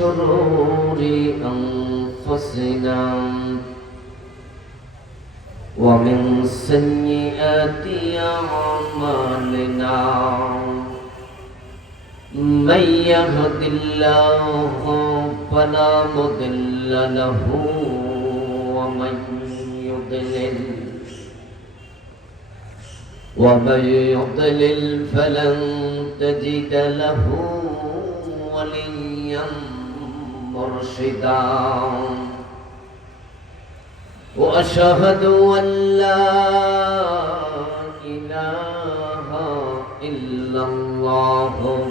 شرور أنفسنا ومن سيئات أعمالنا من يهد الله فلا مضل له ومن يضلل فلن تجد له وليا مرشدا وأشهد أن لا إله إلا الله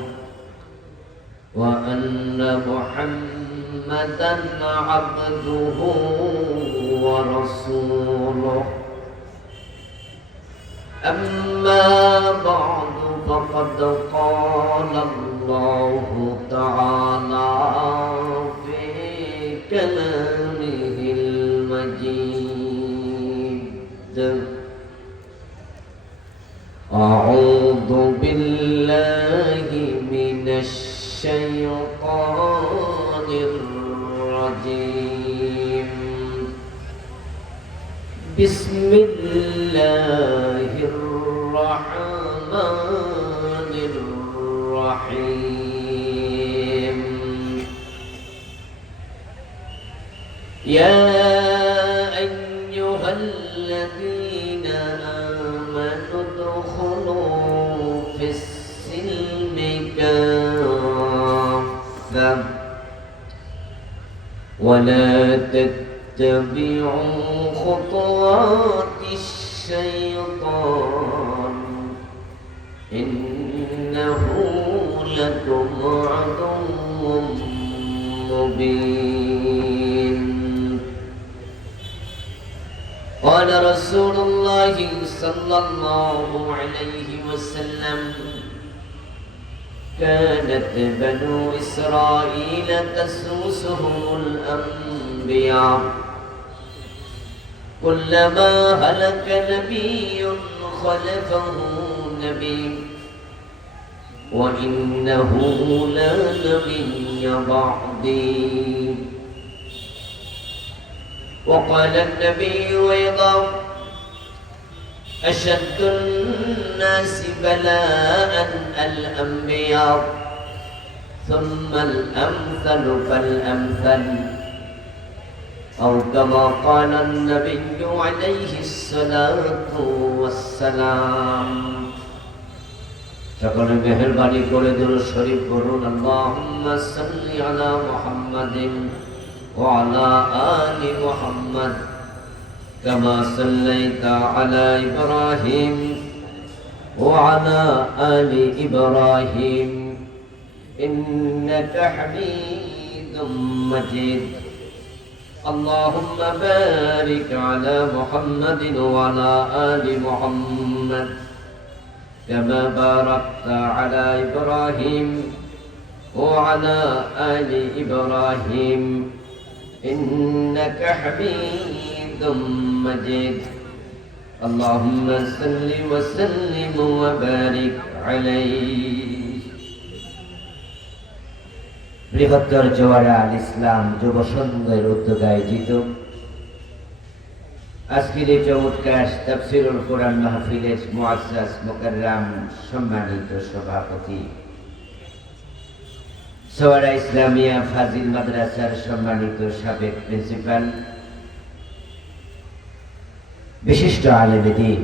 وأن محمدا عبده ورسوله أما بعد فقد قال الله تعالى في كلامه المجيد أعوذ بالله من الشيطان الرجيم بسم الله الرحمن الرحيم يا أيها الذين آمنوا ادخلوا في السلم كافة ولا تتبعوا خطوات الشيطان إنه لكم عدو مبين قال رسول الله صلى الله عليه وسلم كانت بنو إسرائيل تسوسهم الأنبياء كلما هلك نبي خلفه نبي وإنه لا نبي بعدي وقال النبي أيضا أشد الناس بلاء الأنبياء ثم الأمثل فالأمثل أو كما قال النبي عليه الصلاة والسلام সকলে মেহেরবানি করে দুরূদ শরীফ পড়ুন আল্লাহুম্মা সাল্লি আলা মুহাম্মাদিন ওয়া আলা আলি মুহাম্মাদ কামা সাল্লাইতা আলা ইব্রাহিম ওয়া আলা আলি ইব্রাহিম ইন্নাকা হামিদুম মাজিদ اللهم بارك على محمد وعلى آل محمد كما باركت على إبراهيم وعلى آل إبراهيم إنك حميد مجيد اللهم صل وسلم وبارك عليه বৃহত্তর জোয়ারা আল ইসলাম যুব সংঘের উদ্যোগে আয়োজিত আজকের এই চমৎকার তাফসীরুল কোরআন মাহফিলের মুআজ্জাজ মুকাররম সম্মানিত সভাপতি জোয়ারা ইসলামিয়া ফাজিল মাদ্রাসার সম্মানিত সাবেক প্রিন্সিপাল বিশিষ্ট আলেমে দ্বীন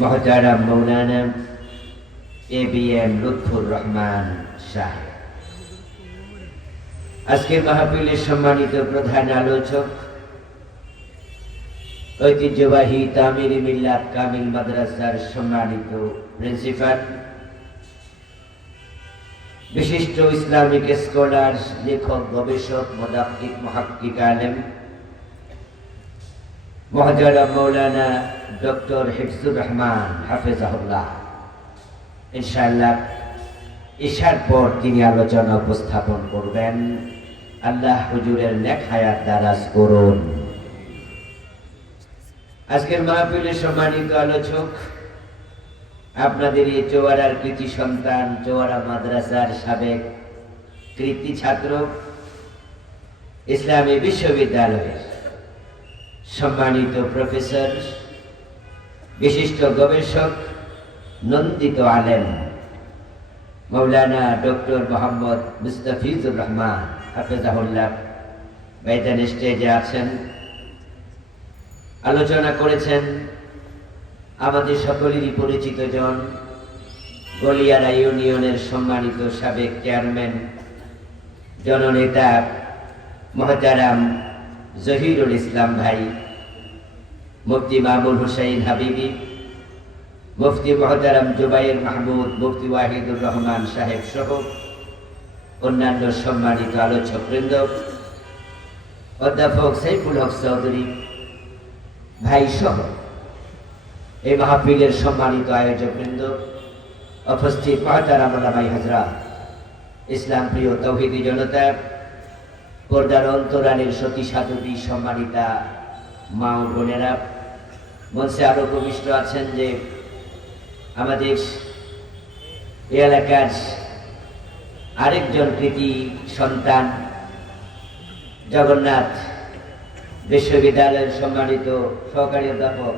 মুহতারাম মাওলানা এবিএম লুৎফুর রহমান সাহেব আজকের মাহফিলের সম্মানিত প্রধান আলোচক ঐতিহ্যবাহী তামিরি মিল্লাত কামিল মাদ্রাসার সম্মানিত প্রিন্সিপাল বিশিষ্ট ইসলামিক স্কলার লেখক গবেষক মুদাক্কিক মুহাক্কিক আলেম মুহতারাম মাওলানা ডক্টর হিফজুর রহমান হাফেজাহুল্লাহ ইনশাআল্লাহ ইশার পর তিনি আলোচনা উপস্থাপন করবেন আল্লাহ হুজুরের নেক হায়াত দারাজ করুন আজকের মাহফিলের সম্মানিত আলোচক আপনাদের এই চোয়ারার কৃতি সন্তান চোয়ারা মাদ্রাসার সাবেক কৃতি ছাত্র, ইসলামী বিশ্ববিদ্যালয়ের সম্মানিত প্রফেসর, বিশিষ্ট গবেষক, নন্দিত আলেম মৌলানা ডক্টর মোহাম্মদ মুস্তাফিজুর রহমান হাফেজাহুল্লাহ বাইদান স্টেজে আছেন। আলোচনা করেছেন আমাদের সকলেরই পরিচিত জন, গলিয়ারা ইউনিয়নের সম্মানিত সাবেক চেয়ারম্যান, জননেতা মহতারাম জহিরুল ইসলাম ভাই, মুফতি মামুন হুসাইন হাবিবি, মুফতি মহতারাম জুবাইর মাহমুদ, মুফতি ওয়াহিদুর রহমান সাহেব সহ অন্যান্য সম্মানিত আলোচকবৃন্দ, অধ্যাপক সাইফুল হক চৌধুরী ভাই সহ এই মাহফিলের সম্মানিত আয়োজকবৃন্দ, উপস্থিত মহতারাম ওলামায়ে হযরত, ইসলাম প্রিয় তৌহিদি জনতা, পর্দার অন্তরালের সতী সাধবী সম্মানিতা মা ও বোনেরা, মঞ্চে আরো উপবিষ্ট আছেন যে আমাদের এলাকার আরেকজন কৃতি সন্তান, জগন্নাথ বিশ্ববিদ্যালয়ের সম্মানিত সহকারী অধ্যাপক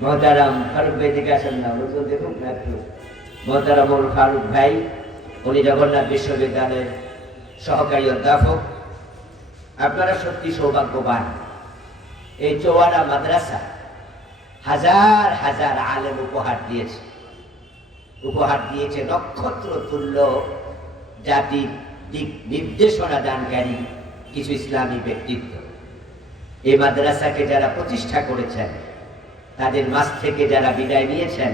মহতারাম ফারুক ভাই, থেকে আসেন না, দেখুন না একটু, মহতারাম ফারুক ভাই, উনি জগন্নাথ বিশ্ববিদ্যালয়ের সহকারী অধ্যাপক। আপনারা সত্যি সৌভাগ্যবান। এই চৌয়ারা মাদ্রাসা হাজার হাজার আলেম উপহার দিয়েছে নক্ষত্র তুল্য জাতির দিক নির্দেশনা দানকারী কিছু ইসলামী ব্যক্তিত্ব। এই মাদ্রাসাকে যারা প্রতিষ্ঠা করেছেন, তাদের মাঝ থেকে যারা বিদায় নিয়েছেন,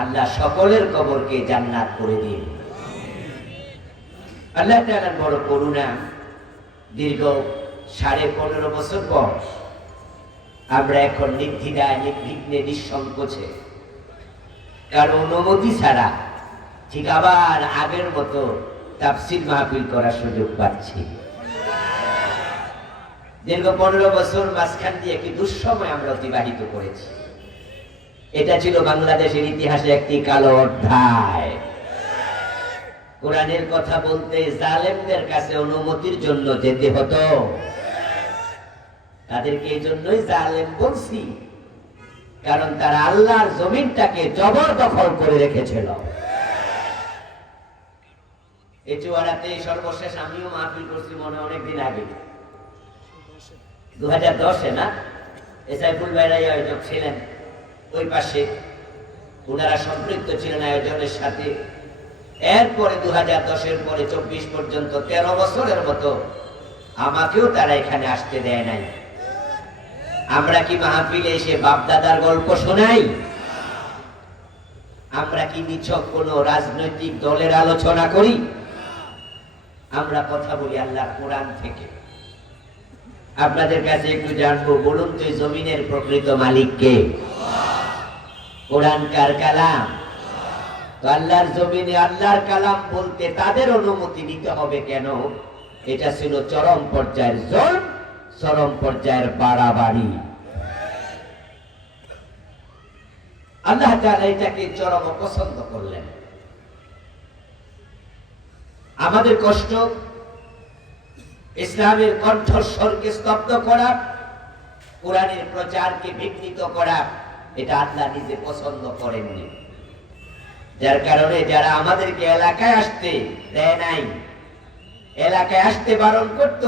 আল্লাহ সকলের কবরকে জান্নাত করে দিন। আল্লাহ তাআলার বড় করুণা, দীর্ঘ 15.5 বছর পর আমরা এখন নির্দ্বিধায় নির্বিঘ্নে নিঃসংকোচে কারো অনুমতি ছাড়া ঠিক আবার আগের মতো তাফসীর মাহফিল করার সুযোগ পাচ্ছি। দীর্ঘ 15 বছর মাঝখান দিয়ে কি দুঃসময় আমরা অতিবাহিত করেছি। এটা ছিল বাংলাদেশের ইতিহাসে একটি কালো অধ্যায়। কোরআনের কথা বলতে জালেমদের কাছে অনুমতির জন্য যেতে হতো। তাদেরকে এই জন্যই জালেম বলছি, কারণ তারা আল্লাহর জমিনটাকে জবরদখল করে রেখেছিল। এই চুয়াড়াতে সর্বশেষ আমিও মাহফিল করছি মনে অনেকদিন আগে, 2010-এ না, সাইফুল ভাইরাই আয়োজক ছিলেন, ওই পাশে ওনারা সম্পৃক্ত ছিলেন আয়োজনের সাথে। এরপরে 2010-এর পরে 24 পর্যন্ত 13 বছরের মতো আমাকেও তারা এখানে আসতে দেয় নাই। আমরা কি মাহফিলে এসে বাপদাদার গল্প শোনাই? আমরা কি নিছক কোন রাজনৈতিক দলের আলোচনা করি? আমরা কথা বলি আল্লাহর কোরআন থেকে। আপনাদের কাছে একটু জানবো, বলুন তো জমিনের প্রকৃত মালিক কে? কোরআন কার কালাম? তো আল্লাহর জমিনে আল্লাহর কালাম বলতে তাদের অনুমতি নিতে হবে কেন? এটা ছিল চরম পর্যায়ের জুলম, চরম পর্যায়ের বাড়াবাড়ি। আল্লাহ তাআলা এটাকে চরম পছন্দ করলেন। আমাদের কষ্ট ইসলামের কণ্ঠস্বরকে স্তব্ধ করা, কোরআনের প্রচারকে বিঘ্নিত করা, এটা আল্লাহ নিজে পছন্দ করেননি। যার কারণে যারা আমাদেরকে এলাকায় আসতে দেয় নাই, এলাকায় আসতে বারণ করত,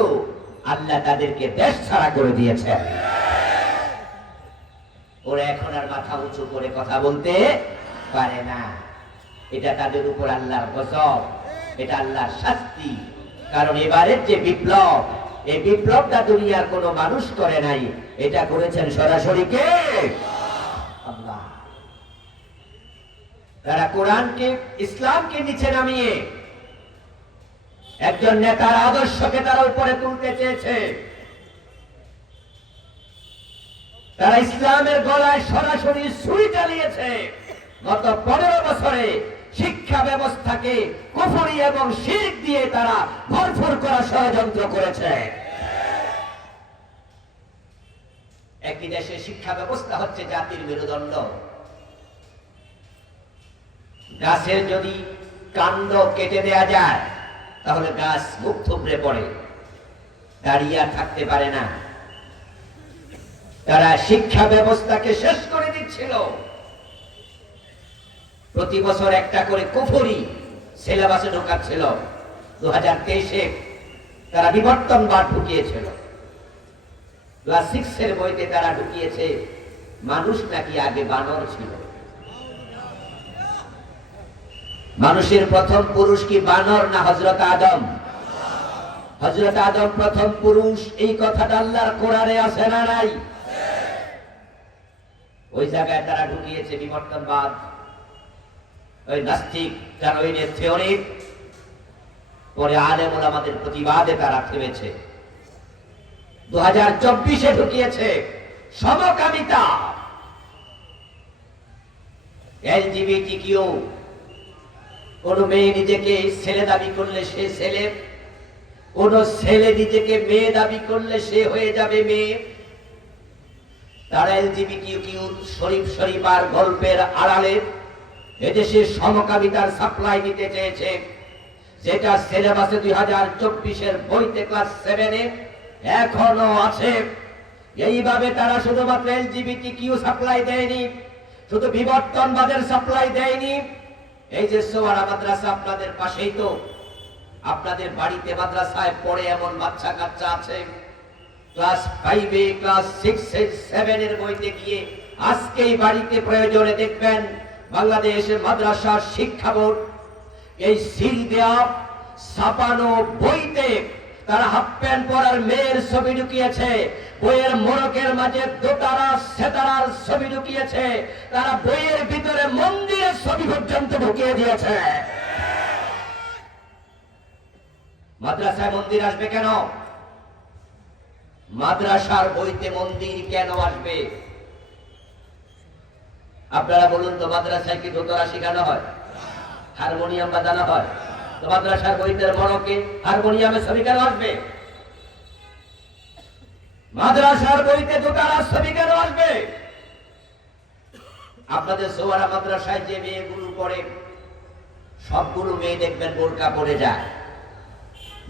আল্লাহ তাদেরকে দেশ ছাড়া করে দিয়েছে। ওরা এখন আর মাথা উঁচু করে কথা বলতে পারে না। এটা তাদের উপর আল্লাহর গজব, এটা আল্লাহর শাস্তি। কারণ এবারের যে বিপ্লব, এই বিপ্লবটা দুনিয়ার কোনো মানুষ করে নাই, এটা করেছেন সরাসরি কে? আল্লাহ। তারা কোরআনকে, ইসলামকে নিচে নামিয়ে একজন নেতার আদর্শকে তারা উপরে তুলতে চেয়েছে। তারা ইসলামের গলায় সরাসরি ছুরি চালিয়েছে। গত 15 বছরে শিক্ষা ব্যবস্থাকে কুফরি এবং শিরক দিয়ে তারা ভরপুর করার ষড়যন্ত্র করেছে। একই দেশে শিক্ষা ব্যবস্থা হচ্ছে জাতির মেরুদণ্ড। গাছের যদি কাণ্ড কেটে দেয়া যায়, তাহলে গাছ মুখ থুবড়ে পড়ে, দাঁড়িয়ে আর থাকতে পারে না। তারা শিক্ষা ব্যবস্থাকে শেষ করে দিচ্ছিল। প্রতি বছর একটা করে কুফরি সিলেবাসে ঢোকাচ্ছিল। 2023-এ তারা বিবর্তনবাদ ঢুকিয়েছিল। ক্লাস 6-এর বইতে তারা ঢুকিয়েছে মানুষ নাকি আগে বানর ছিল। মানুষের প্রথম পুরুষ কি বানর না হযরত আদম? হযরত আদম প্রথম পুরুষ, এই কথাটা আল্লাহর কোরআনে আছে না নাই? ওই জায়গায় তারা ঢুকিয়েছে বিবর্তনবাদ, ওই নাস্তিক ডারউইনের থিওরি। পরে আলেম ওলামাদের প্রতিবাদে তারা থেমেছে। 2024-এ ঢুকিয়েছে সমকামিতা, এলজিবিটিকিউ। কোন মেয়ে নিজেকে ছেলে দাবি করলে সে ছেলে, কোন ছেলে নিজেকে মেয়ে দাবি করলে সে হয়ে যাবে মেয়ে। তারা এলজিবিটিকিউ শরীফ শরীফার গল্পের আড়ালে এদেশে সমকামিতার সাপ্লাই দিতে চেয়েছে, যেটা সিলেবাসে 2024-এর বইতে ক্লাস 7-এ এখনো আছে। এইভাবে তারা শুধুমাত্র এলজিবিটিকিউ সাপ্লাই দেয়নি, শুধু বিবর্তনবাদের সাপ্লাই দেয়নি। এই যে সোয়ারা মাদ্রাসা আপনাদের পাশেই, তো আপনাদের বাড়িতে মাদ্রাসায় পড়ে এমন বাচ্চা কাচ্চা আছে, ক্লাস 5-এ ক্লাস 6-এ 7-এর বইতে গিয়ে আজকেই বাড়িতে প্রয়োজনে দেখবেন বাংলাদেশের মাদ্রাসা শিক্ষা বোর্ড এই সিল দেয়া ছাপানো বইতে তারা হাফ প্যান্ট পরার মেয়ের ছবি ঢুকিয়েছে, বইয়ের মোড়কের মাঝে দোতারা সেতারার ছবি ঢুকিয়েছে, তারা বইয়ের ভিতরে মন্দিরের ছবি পর্যন্ত ঢুকিয়ে দিয়েছে। মাদ্রাসায় মন্দির আসবে কেন? মাদ্রাসার বইতে মন্দির কেন আসবে? আপনারা বলুন তো, মাদ্রাসায় কি দোতারা শেখানো হয়, হারমোনিয়াম বাজানো হয়? তো মাদ্রাসার বইতের মোড়কে হারমোনিয়ামের ছবি কেন আসবে? মাদ্রাসার বইতে দোতারার ছবি কেন আসবে? আপনাদের সোয়ারা মাদ্রাসায় যে মেয়েগুলো পড়ে, সবগুলো মেয়ে দেখবেন বোরকা পরে যায়।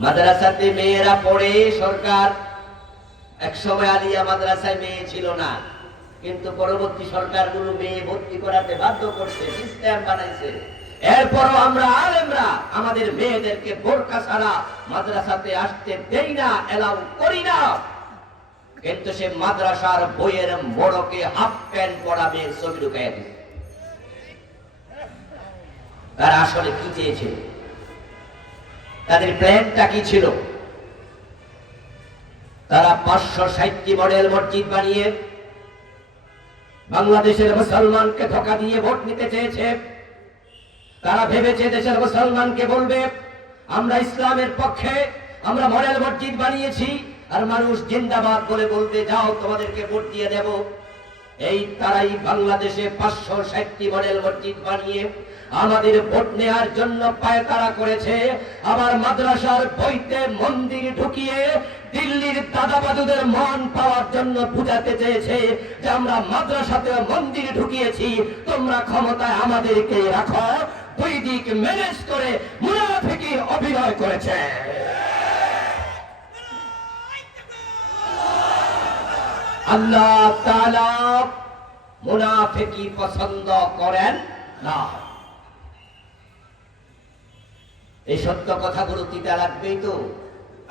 মাদ্রাসাতে মেয়েরা পড়ে, সরকার একসময় আলিয়া মাদ্রাসায় মেয়ে ছিল না, কিন্তু পরবর্তী সরকারগুলো মেয়ে ভর্তি করাতে বাধ্য করছে, সিস্টেম বানাইছে। এরপরও আমরা আলেমরা আমাদের মেয়েদেরকে বোরকা ছাড়া মাদ্রাসাতে আসতে দেই না, এলাউ করি না। কিন্তু সে মাদ্রাসার বইয়ের মোড়কে হাফ প্যান্ট পরা মেয়ের ছবি ঢুকাইয়া দিচ্ছে। তারা আসলে কি চেয়েছিল? তাদের প্ল্যানটা কি ছিল? তারা 560টি মডেল মসজিদ বানিয়ে বাংলাদেশের মুসলমানকে ধোঁকা দিয়ে ভোট নিতে চেয়েছে। তারা ভেবেছে দেশের মুসলমানকে বলবে আমরা ইসলামের পক্ষে, আমরা মডেল মসজিদ বানিয়েছি, আর মানুষ জিন্দাবাদ বলে বলবে যাও তোমাদেরকে ভোট দিয়ে দেব। এই তারাই বাংলাদেশে 560টি মডেল মসজিদ বানিয়ে আমাদের ভোট নেওয়ার জন্য পায়তারা করেছে। আবার মাদ্রাসার বইতে মন্দির ঢুকিয়ে দিল্লির দাদাবাদুদের মন পাওয়ার জন্য বুঝাতে চেয়েছে যে আমরা মাদ্রাসাতে মন্দির ঢুকিয়েছি, তোমরা ক্ষমতায় আমাদেরকে রাখো। দুই দিক ম্যানেজ করে মুনাফিকি অভিনয় করেছে। আল্লাহ তাআলা মুনাফিকি পছন্দ করেন না। এই সত্য কথাগুলো তিতা লাগবেই তো।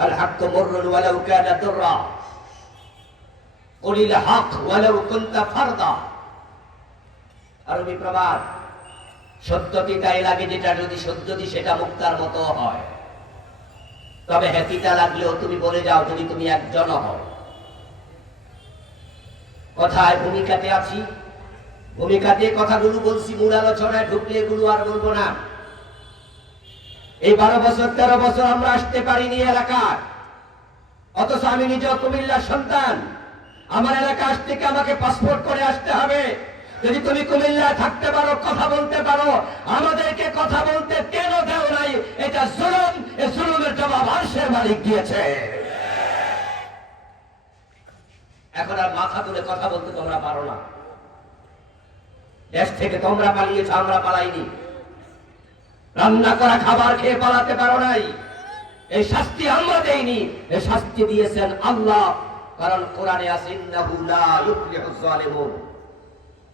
আল হাক্কু মুররুন ওয়ালাউ কানা দুররা, কুলিল হক ওয়ালাউ কুনতা ফারদা। আরবি প্রবাদ, সত্য তিতাই লাগে যেটা যদি সেটা মুক্তার মতো হয়, তবে হ্যাঁ তিতা লাগলেও তুমি বলে যাও যদি তুমি একজন হও। কথায় ভূমিকাতে আছি, ভূমিকাতে কথাগুলো বলছি, মূল আলোচনায় ঢুকলে এগুলো আর বলবো না। এই 12 বছর 13 বছর আমরা আসতে পারিনি এলাকার, অথচ আমি নিজেও কুমিল্লার সন্তান। আমার এলাকা আসতে আমাকে পাসপোর্ট করে আসতে হবে। যদি তুমি কুমিল্লায় থাকতে পারো, কথা বলতে পারো, আমাদেরকে কথা বলতে কেন দেও নাই? এটা জুলুম। এই জুলুমের জবাব আরশের মালিক দিয়েছে। এখন আর মাথা তুলে কথা বলতে তোমরা পারো না। দেশ থেকে তোমরা পালিয়েছ, আমরা পালাইনি। রান্না করা খাবার খেয়ে পালাতে পারো নাই। এই শাস্তি আমরা দেইনি, এই শাস্তি দিয়েছেন আল্লাহ। কারণ কোরআনে আছে ইন্নাহু লা ইউফলিহুজ জালিমুন,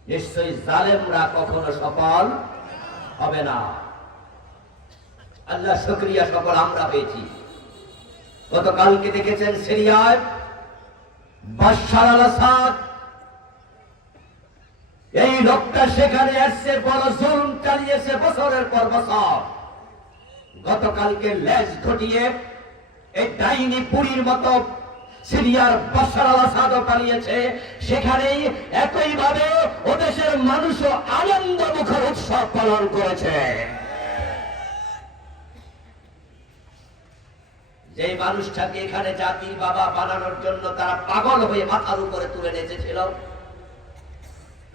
নিশ্চয়ই জালেমরা কখনো সফল হবে না। আল্লাহ শুকরিয়া সফল আমরা হয়েছি। গতকালকে দেখেছেন সিরিয়ায় বাশার আল আসাদ, এই লোকটা সেখানে এসে বড় জুলুম চালিয়েছে বছরের পর বছর। গতকালকে লেজ ঘটিয়ে এই ডাইনি পুরীর মতো সিরিয়ার বাশার আল আসাদও পালিয়েছে। সেখানেই একইভাবে ও দেশের মানুষও আনন্দ মুখর উৎসব পালন করেছে। যে মানুষটাকে এখানে জাতির বাবা বানানোর জন্য তারা পাগল হয়ে মাথার উপরে তুলে নেচেছিল,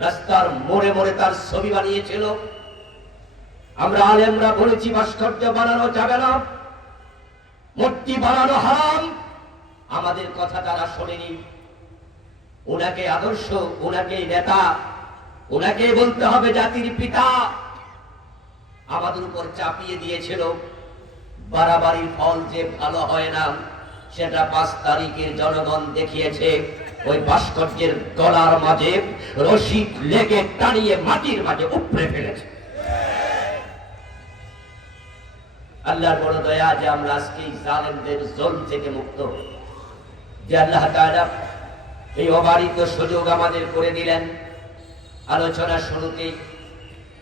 রাস্তার মোড়ে মোড়ে তার ছবি বানিয়েছিল। আমরা আলেমরা বলেছি ভাস্কর্য বানানো যাবে না, মূর্তি বানানো হারাম। আমাদের কথা তারা শোনেনি। ওনাকে আদর্শ, ওনাকে নেতা, ওনাকে বলতে হবে জাতির পিতা, আমাদের উপর চাপিয়ে দিয়েছিল। বাড়াবাড়ির ফল যে ভালো হয় না, সেটা 5 তারিখের জনগণ দেখিয়েছে। ওই ভাস্কর্যের গলার মাঝে রশি লেগে টানিয়ে মাটির মাঝে উপড়ে ফেলেছে। আল্লাহর বড় দয়া যে আমরা আজকে জালেমদের জুলম থেকে মুক্ত, যে আল্লাহ তাআলা এই অবারিত সুযোগ আমাদের করে দিলেন। আলোচনা শুরুতে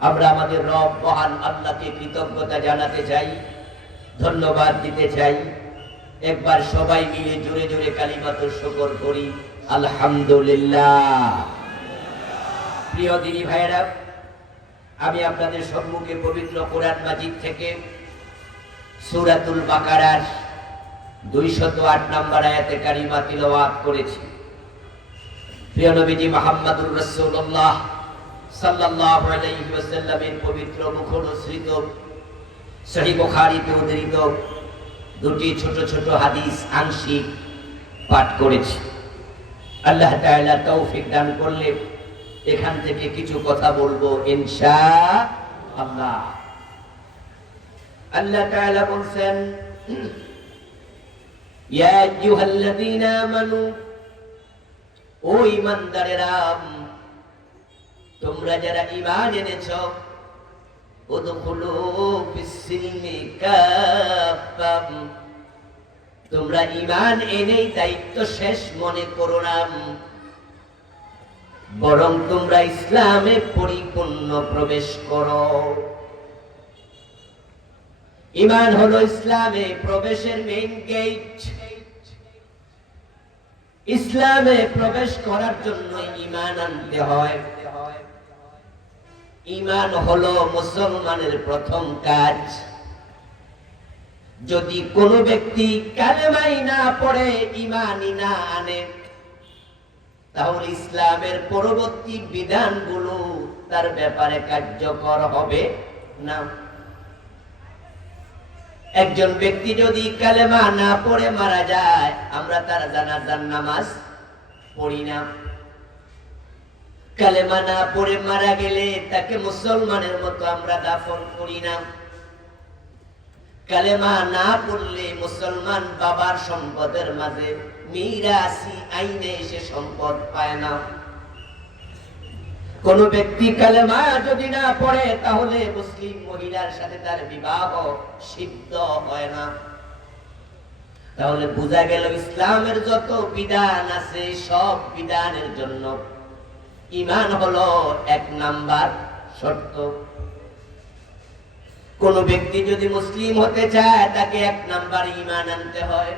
আমরা আমাদের রব মহান আল্লাহকে কৃতজ্ঞতা জানাতে চাই, ধন্যবাদ দিতে চাই। একবার সবাই মিলে জোরে জোরে কালিমাতুশ শুকর করি, আলহামদুলিল্লাহ। প্রিয় দিনী ভাইয়েরা, আমি আপনাদের সম্মুখে পবিত্র কোরআন মাজিদ থেকে সূরাতুল বাকারার 208 নম্বর আয়াতে কারিমা তিলাওয়াত করেছি। প্রিয় নবীজি মুহাম্মদুর রাসূলুল্লাহ সাল্লাল্লাহু আলাইহি ওয়াসাল্লামের পবিত্র মুখোচ্ছ্রিত সহিহ বুখারীতে উদ্ধৃত 2টি ছোট ছোট হাদিস আংশিক পাঠ করেছি। আল্লাহ তাআলা তৌফিক দান করলে এখান থেকে কিছু কথা বলবো ইনশাআল্লাহ। আল্লাহ তাআলা বলেন, ইয়া আইয়ুহাল্লাযীনা আমানু, ও ঈমানদারেরা, তোমরা যারা ঈমান এনেছো, উদখুলু ফিস-সিলমি কাফা, তোমরা ঈমান এনেই দায়িত্ব শেষ মনে করো না, বরং তোমরা ইসলামে পরিপূর্ণ প্রবেশ করো। ঈমান হলো ইসলামে প্রবেশের মেইন গেট। ইসলামে প্রবেশ করার জন্য ঈমান আনতে হয়। ঈমান হলো মুসলমানের প্রথম কাজ। যদি কোনো ব্যক্তি কালেমাই না পড়ে, ঈমানই না আনে, তাহলে ইসলামের পরবর্তী বিধানগুলো তার ব্যাপারে কার্যকর হবে না। একজন ব্যক্তি যদি কালেমা না পড়ে মারা যায়, আমরা তার জানাজার নামাজ পড়ি না। কালেমা না পড়ে মারা গেলে তাকে মুসলমানের মতো আমরা দাফন করি না। কালেমা না পড়লে মুসলমান বাবার সম্পদের মাঝে মিরাসি আইনে এসে সম্পদ পায় না। কোন ব্যক্তি কালেমা যদি না পড়ে, তাহলে মুসলিম মহিলার সাথে তার বিবাহ সিদ্ধ হয় না। তাহলে বোঝা গেল ইসলামের যত বিধান আছে, সব বিধানের জন্য ঈমান হলো 1 নাম্বার শর্ত। কোন ব্যক্তি যদি মুসলিম হতে চায়, তাকে 1 নাম্বার ঈমান আনতে হয়।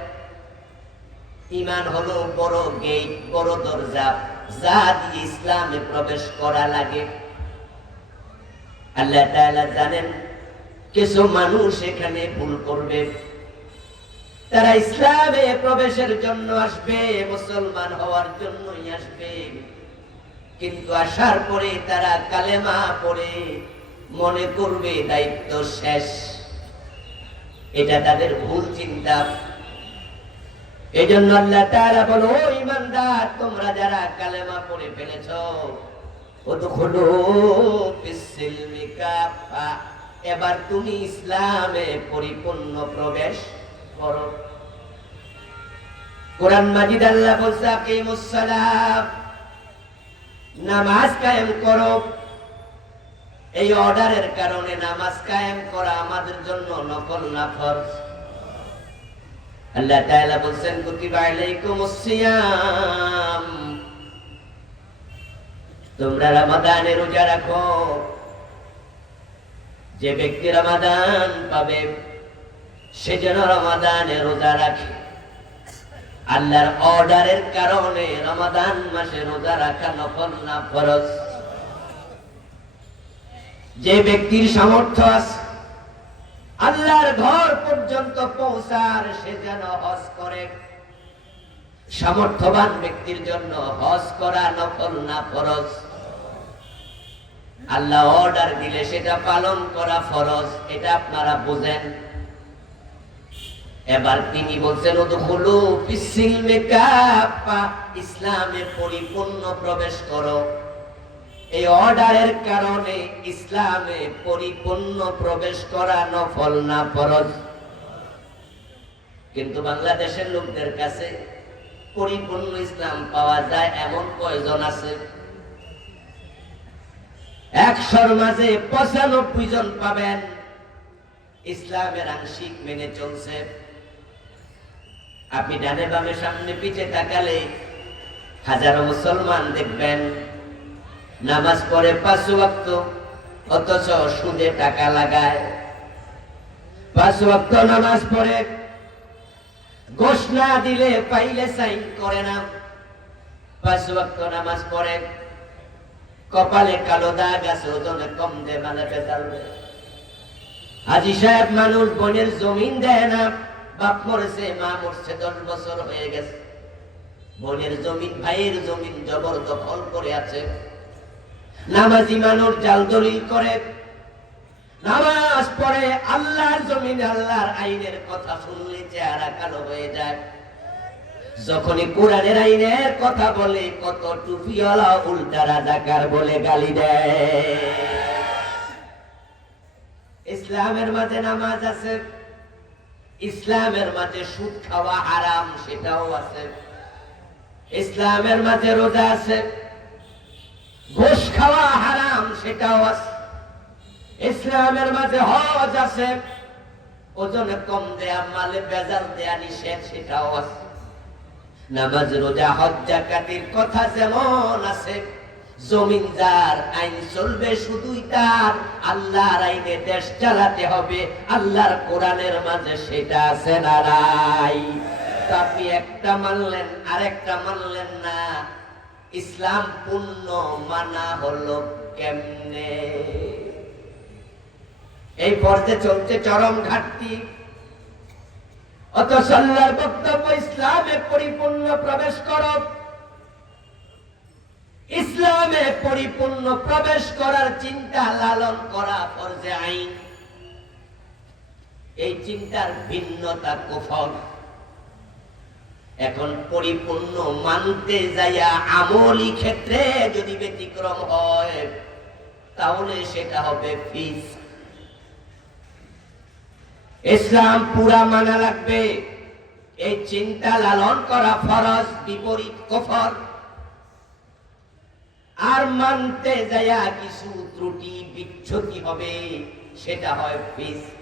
ঈমান হলো বড় গেট, বড় দরজা, যা দিয়ে ইসলামে প্রবেশ করা লাগে। আল্লাহ তাআলা জানেন কিছু মানুষ এখানে ভুল করবে। তারা ইসলামে প্রবেশের জন্য আসবে, মুসলমান হওয়ার জন্যই আসবে, কিন্তু আসার পরে তারা কালেমা পড়ে মনে করবে দায়িত্ব শেষ। এটা তাদের ভুল চিন্তা। এজন্য আল্লাহ তাআলা বলে, ও ঈমানদার, তোমরা যারা কালেমা পড়ে ফেলেছো, উদখুলু ফিস-সিলমি কাফা, এবার তুমি ইসলামে পরিপূর্ণ প্রবেশ করো। কোরআন মাজিদ আল্লাহ বলছে আকিমুস সালাত, নামাজ কায়েম করো। এই অর্ডারের কারণে নামাজ কায়েম করা আমাদের জন্য নফল না ফরজ। আল্লাহ তাআলা বলেন কুতিবা আলাইকুমুস সিয়াম, তোমরা রমাদানে রোজা রাখো। যে ব্যক্তি রমাদান পাবে সে যেন রমাদানে রোজা রাখে। আল্লাহর অর্ডারের কারণে রমাদান মাসে রোজা রাখা নফল না ফরজ। যে ব্যক্তির সামর্থ্য আছে আল্লাহর ঘর পর্যন্ত পৌঁছার সে যেন হজ করে। সামর্থ্যবান ব্যক্তির জন্য হজ করা নফল না ফরজ। আল্লাহ অর্ডার দিলে সেটা পালন করা ফরজ, এটা আপনারা বুঝেন। এবার তিনি বলছেন উদখুলু ফিস-সিলমি কাফা, ইসলামে পরিপূর্ণ প্রবেশ করো। এই অর্ডারের কারণে ইসলামে পরিপূর্ণ প্রবেশ করা নফল না ফরজ। কিন্তু বাংলাদেশের লোকদের কাছে পরিপূর্ণ ইসলাম পাওয়া যায় এমন কয়জন আছে? 100-র মাঝে 95 জন পাবেন ইসলামের আংশিক মেনে চলছে। আপনি ডানে বামে সামনে পিছে তাকালে হাজারো মুসলমান দেখবেন নামাজ পড়ে 5 ওয়াক্ত, অথচ সুদে টাকা লাগায়। 5 ওয়াক্ত নামাজ পড়ে, ঘোষ না দিলে পাইলে সাইন করে না। 5 ওয়াক্ত নামাজ পড়ে, কপালে কালো দাগ আছে, ওজনে কম দে মানে বেতালবে। হাজি সাহেব মানুষ বোনের জমিন দেয় না, বাপ মরেছে মা মরছে 10 বছর হয়ে গেছে, বোনের জমিন ভাইয়ের জমিন জবরদখল করে আছে। নামাজি মানুষ জাল দলিল করে, নামাজ পড়ে, আল্লাহর জমিন আল্লাহর আইনের কথা শুনলে চেহারা কালো হয়ে যায়। যখনই কোরআনের আইনের কথা বলে কত টুপিওয়ালা উল্টা রাজাকার বলে গালি দেয়। ইসলামের মাঝে নামাজ আছে, ইসলামের মাঝে সুদ খাওয়া হারাম সেটাও আছে। ইসলামের মাঝে রোজা আছে, ঘুষ খাওয়া হারাম সেটাও আছে। ইসলামের মাঝে হজ আছে, ওজনে কম দেয়া মালে বেজাল দেয়া নিষেধ সেটাও আছে। নামাজ রোজা হজ যাকাতের কথা যেমন আছে, জমিন যার আইন চলবে শুধুই তার, আল্লাহর আইনে দেশ চালাতে হবে, আল্লাহর কোরআনের মাঝে সেটা আছে না নাই? আপনি একটা মানলেন আর একটা মানলেন না, ইসলাম পূর্ণ মানা হলো কেমনে? এই পর্যায়ে চলছে চরম ঘাটতি। অথচ আল্লাহর বক্তব্য ইসলামে পরিপূর্ণ প্রবেশ করো। ইসলামে পরিপূর্ণ প্রবেশ করার চিন্তা লালন করা ফরজে আইন। এই চিন্তার ভিন্নতা কুফর। এখন পরিপূর্ণ মানতে যাইয়া আমলি ক্ষেত্রে যদি ব্যতিক্রম হয় তাহলে সেটা হবে ফিস্ক। ইসলাম পুরা মানা লাগবে, এই চিন্তা লালন করা ফরজ, বিপরীত কুফর। আর মানতে যাইয়া কিছু ত্রুটি বিচ্যুতি হবে সেটা হয় ফিস্ক,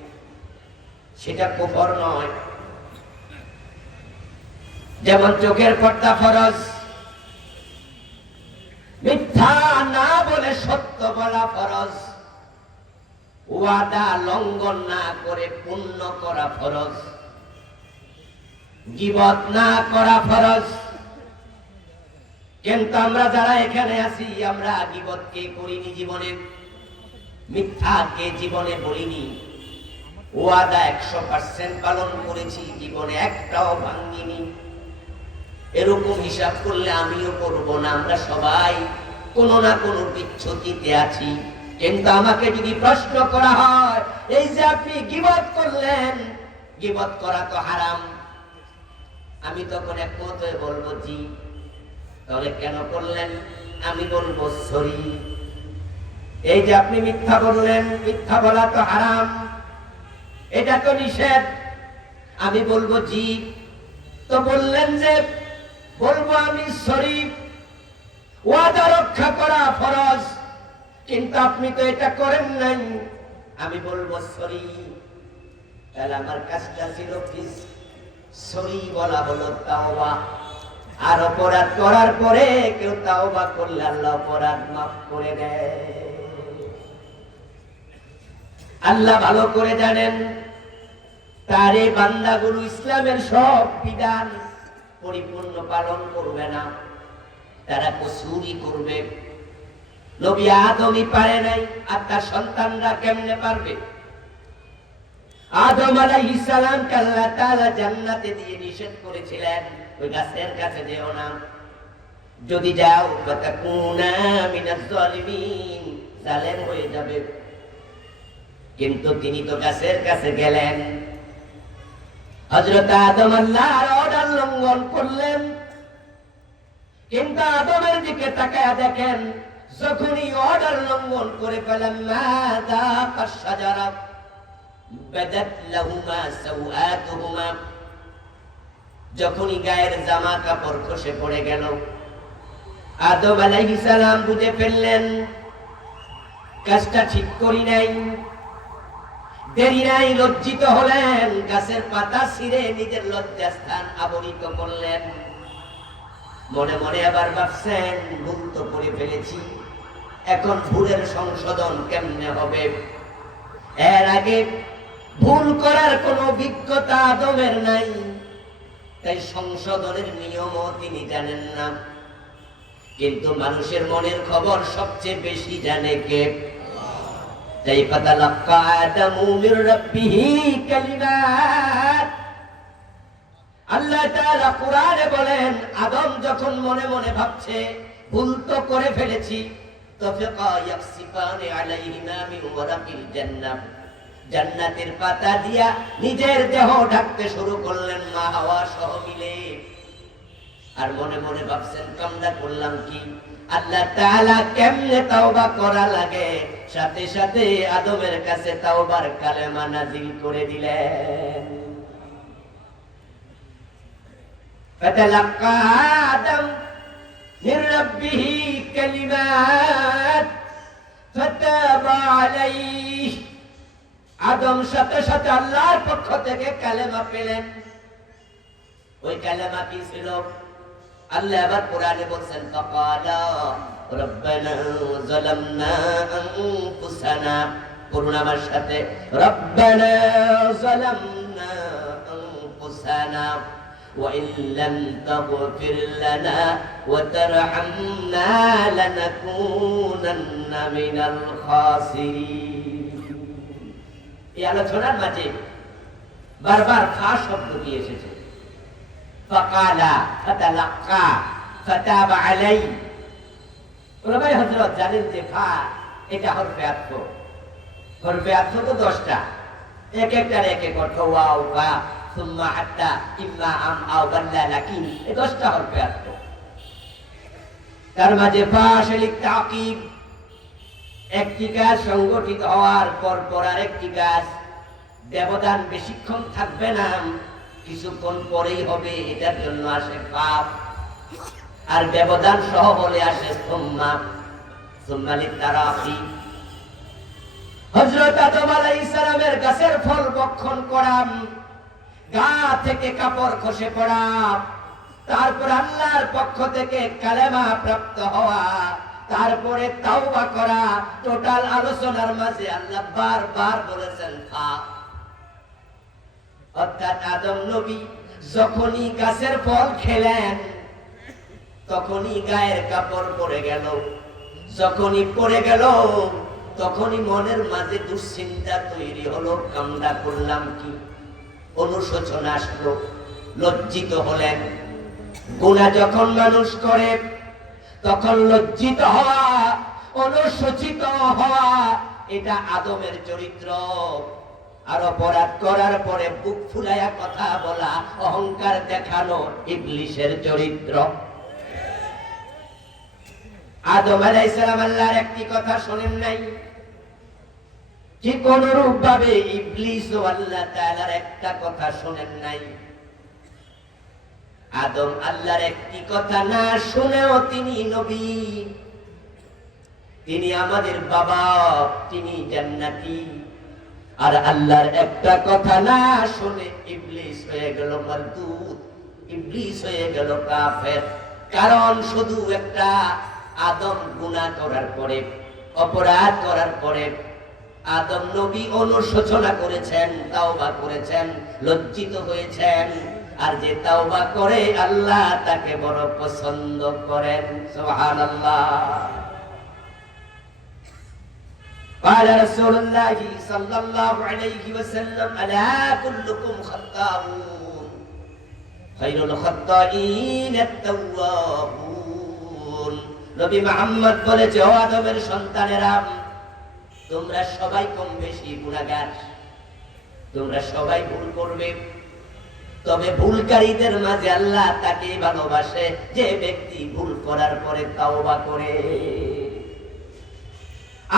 সেটা কুফর নয়। যেমন চোখের পর্দা ফরজ, মিথ্যা না বলে সত্য বলা ফরজ, ওয়াদা লঙ্ঘন না করে পূর্ণ করা ফরজ, গীবত না করা ফরজ। কিন্তু আমরা যারা এখানে আছি আমরা গীবত কে করিনি জীবনে, মিথ্যা কে জীবনে বলিনি, ওয়াদা 100% পালন করেছি, জীবনে একটাও ভাঙিনি। এরকম হিসাব করলে আমিও করবো না, আমরা সবাই কোনো না কোনো বিচ্ছুতিতে আছি। কিন্তু আমাকে যদি প্রশ্ন করা হয়, এই যে আপনি গীবত করলেন, গীবত করা তো হারাম, আমি তখন একমত হয়ে বলবো জি। তাহলে কেন করলেন? আমি বলবো সরি। এই যে আপনি মিথ্যা বললেন, মিথ্যা বলা তো হারাম, এটা তো নিষেধ। আমি বলবো জি। তো বললেন যে বলবো আমি সরি, ওয়াদা রক্ষা করা ফরজ, কিন্তু আপনি তো এটা করেন নাই। আমি বলবো সরি। তাহলে আমার কাজটা ছিল প্লিজ সরি বলা, হলো তাওবা। আর অপরাধ করার পরে কেউ তাওবা করলে আল্লাহ অপরাধ মাফ করে দেয়। আল্লাহ ভালো করে জানেন তার এই বান্দাগুলো ইসলামের সব বিধান পরিপূর্ণ পালন করবে না, তারা কসুরি করবে। নবী আদমই পারে নাই, আর তার সন্তানরা কেমনে পারবে? আদম আলাইহিস সালামকে আল্লাহ তাআলা জান্নাতে দিয়ে নিষেধ করেছিলেন ওই গাছের কাছে যেও না, যদি যাও ফাতাকুনা মিনাজ জালিমিন, জালেম হয়ে যাবে। কিন্তু তিনি তো গাছের কাছে গেলেন। হযরত আদম আল্লাহর অর্ডার লঙ্ঘন করলেন, কিন্তু আদমের দিকে তাকায়া দেখেন যখনই অর্ডার লঙ্ঘন করে ফেলেন, মাযা কাশজারা বাদাত লাহুমা সাওআতুহুমা, যখনই গায়ের জামা কাপড় খসে পড়ে গেল, আদম আলাইহিস সালাম বুঝে ফেললেন কাজটা ঠিক করি নাই। দেরি নাই, লজ্জিত হলেন, গাছের পাতা ছিঁড়ে নিজের লজ্জাস্থান আবরিত করলেন। মনে মনে আবার ভাবছেন ভুল তো করে ফেলেছি, এখন ভুলের সংশোধন কেমনে হবে? এর আগে ভুল করার কোনো অভিজ্ঞতা আদমের নাই, তাই সংশোধনের নিয়মও তিনি জানেন না। কিন্তু মানুষের মনের খবর সবচেয়ে বেশি জানে কে? তাই ফাতালাক্কা আদামু মির রাব্বিহি কালিমাত। আল্লাহ তাআলা কোরআনে বলেন আদম যখন মনে মনে ভাবছে ভুল তো করে ফেলেছি, তাফিকা ইয়াকসিফানি আলাইহিমা মিন ওয়ারাকিল জান্নাহ, জান্নাতের পাতা দিয়া নিজের দেহ ঢাকতে শুরু করলেন মা হাওয়া সহ মিলে। আর মনে মনে ভাবছেন কামটা করলাম কি? আল্লাহ তাআলা কেমনে তাওবা করা লাগে সাথে সাথে আদমের কাছে তাওবার কালেমা নাজিল করে দিলেন। ফাতালাক্কা আদম মির রাব্বিহি কালিমাত ফাতাবা আলাইহি, আদম সাথে সাথে আল্লাহর পক্ষ থেকে কালেমা পেলেন। ওই কালেমা কি ছিল? আল্লাহ আবার কোরআনে বলছেন ফাকালা রব্বানা যালামনা আনফুসানা, করুন আমার সাথে, রব্বানা যালামনা আনফুসানা ওয়া ইন লাম তাগফির লানা ওয়া তারহামনা লানাকুনান্না মিনাল খাসিরিন। এই আলোচনার মাঝে বারবার ফা শব্দ কি এসেছে? ফাকালা, ফাতালাক্কা, ফাতাবা আলাই। ওলামায়ে হযরত জানেন যে ফা এটা হরফে আতফ। হরফে আতফ তো 10টা, এক একটার এক এক অর্থ। ওয়াও, ফা, সুম্মা, হাত্তা, ইম্মা, আম, আও, বাল্লা, লাকিন, এই 10টা হরফে আতফ। তার মাঝে ফা শালিক তাকিব, একটি কাজ সংগঠিত হওয়ার পর পর আরেকটি কাজ, ব্যবধান বেশিক্ষণ থাকবে না, কিছুক্ষণ পরেই হবে, এটার জন্য আসে পাপ। আর ব্যবধান সহ বলে আসে সুম্মা, সুম্মা লিতারাফি। হযরত আদম আলাইহিস সালামের গাছের ফল ভক্ষণ করা, গা থেকে কাপড় খসে পড়া, তারপর আল্লাহর পক্ষ থেকে কালেমা প্রাপ্ত হওয়া, তারপরে তাওবা করা, টোটাল আলোচনার মাঝে আল্লাহ বারবার বলেছেন পাপ। অর্থাৎ আদম নবী যখনই গাছের ফল খেলেন তখনই গায়ের কাপড় পড়ে গেল, যখনই পড়ে গেল তখনই মনের মাঝে দুশ্চিন্তা তৈরি হলো, কামনা করলাম কি? অনুশোচনা আসলো, লজ্জিত হলেন। গুনাহ যখন মানুষ করে তখন লজ্জিত হওয়া, অনুশোচিত হওয়া, এটা আদমের চরিত্র। আর অপরাধ করার পরে বুক ফুলাইয়া কথা বলা, অহংকার দেখানো ইবলিশের চরিত্র। আদম আলাইহিস সালাম আল্লাহর একটি কথা শোনেন নাই, ঠিক অনুরূপ ভাবে ইবলিসও আল্লাহ তাআলার একটা কথা শোনেন নাই। আদম আল্লাহর একটি কথা না শুনেও তিনি নবী, তিনি আমাদের বাবা, তিনি জান্নাতি। আর আল্লাহর একটা কথা না শুনে ইবলিস হয়ে গেল মারদুদ, ইবলিস হয়ে গেল কাফের। কারণ শুধু একটা আদম গুনাহ করার পরে, অপরাধ করার পরে আদম নবী অনুশোচনা করেছেন, তাওবা করেছেন, লজ্জিত হয়েছেন। আর যে তাওবা করে আল্লাহ তাকে বড় পছন্দ করেন। সুবহানাল্লাহ। قال رسول الله صلى الله عليه وسلم ألا كلكم خطاؤون خير الخطائين التوابون। নবী মুহাম্মদ বলেছে, ও আদমের সন্তানেরা, তোমরা সবাই কম বেশি গুনাহগার, তোমরা সবাই ভুল করবে। তবে ভুলকারীদের মাঝে আল্লাহ তাকে ভালোবাসে যে ব্যক্তি ভুল করার পরে তাওবা করে।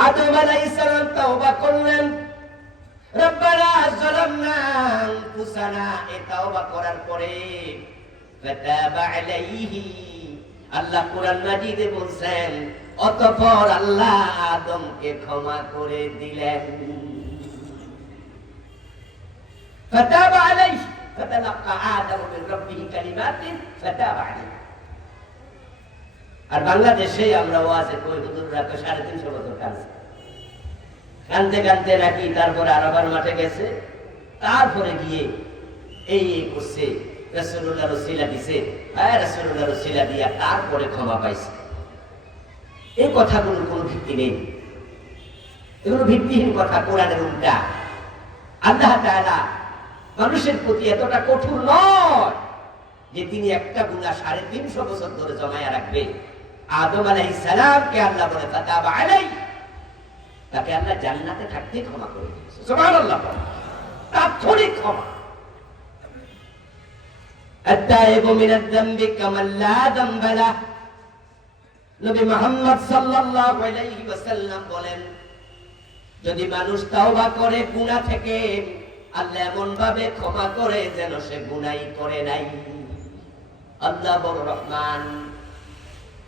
আদম আলাইহিস সালাম তাওবা করলেন, রব্বানা যালামনা আনফুসানা, এই তাওবা করার পরে ফাতাবা আলাইহি, আল্লাহ কোরআন মাজিদে বলেন, অতঃপর আল্লাহ আদমকে ক্ষমা করে দিলেন। ফাতাবা আলাইহি ফাতালাক্কা আদম মিন রাব্বিহি কালিমাতিন ফাতাবা আলাইহি। আর বাংলাদেশে আমরা ওয়াজে কই হুজুররা তো 350 বছর কাঁদছে, কাঁদতে কাঁদতে নাকি তারপরে আরাফার মাঠে গেছে, তারপরে গিয়ে এই করছে, রাসূলুল্লাহ রসিলা দিছে, রাসূলুল্লাহ রসিলা দিয়া তারপরে ক্ষমা পাইছে। এই কথাগুলোর কোনো ভিত্তি নেই, এগুলো ভিত্তিহীন কথা, কোরআনের উল্টা। আল্লাহ তাআলা মানুষের প্রতি এতটা কঠোর নয় যে তিনি একটা গুনাহ 350 বছর ধরে জমায়া রাখবে। আদম আলাইহিস সালামকে আল্লাহ বলে ফাতাবা আলাইহি, তাকে আল্লাহ জান্নাতে থাকতে ক্ষমা করে দিয়েছে। সুবহানাল্লাহ, তাৎক্ষণিক ক্ষমা। আত-তাইবু মিনাদ যামবি কামান লা যামবা লাহ। নবী মুহাম্মদ সাল্লাল্লাহু আলাইহি ওয়াসাল্লাম বলেন, যদি মানুষ তাওবা করে গুনাহ থেকে, আল্লাহ এমন ভাবে ক্ষমা করে যেন সে গুনাহই করে নাই। আল্লাহ বড় রহমান,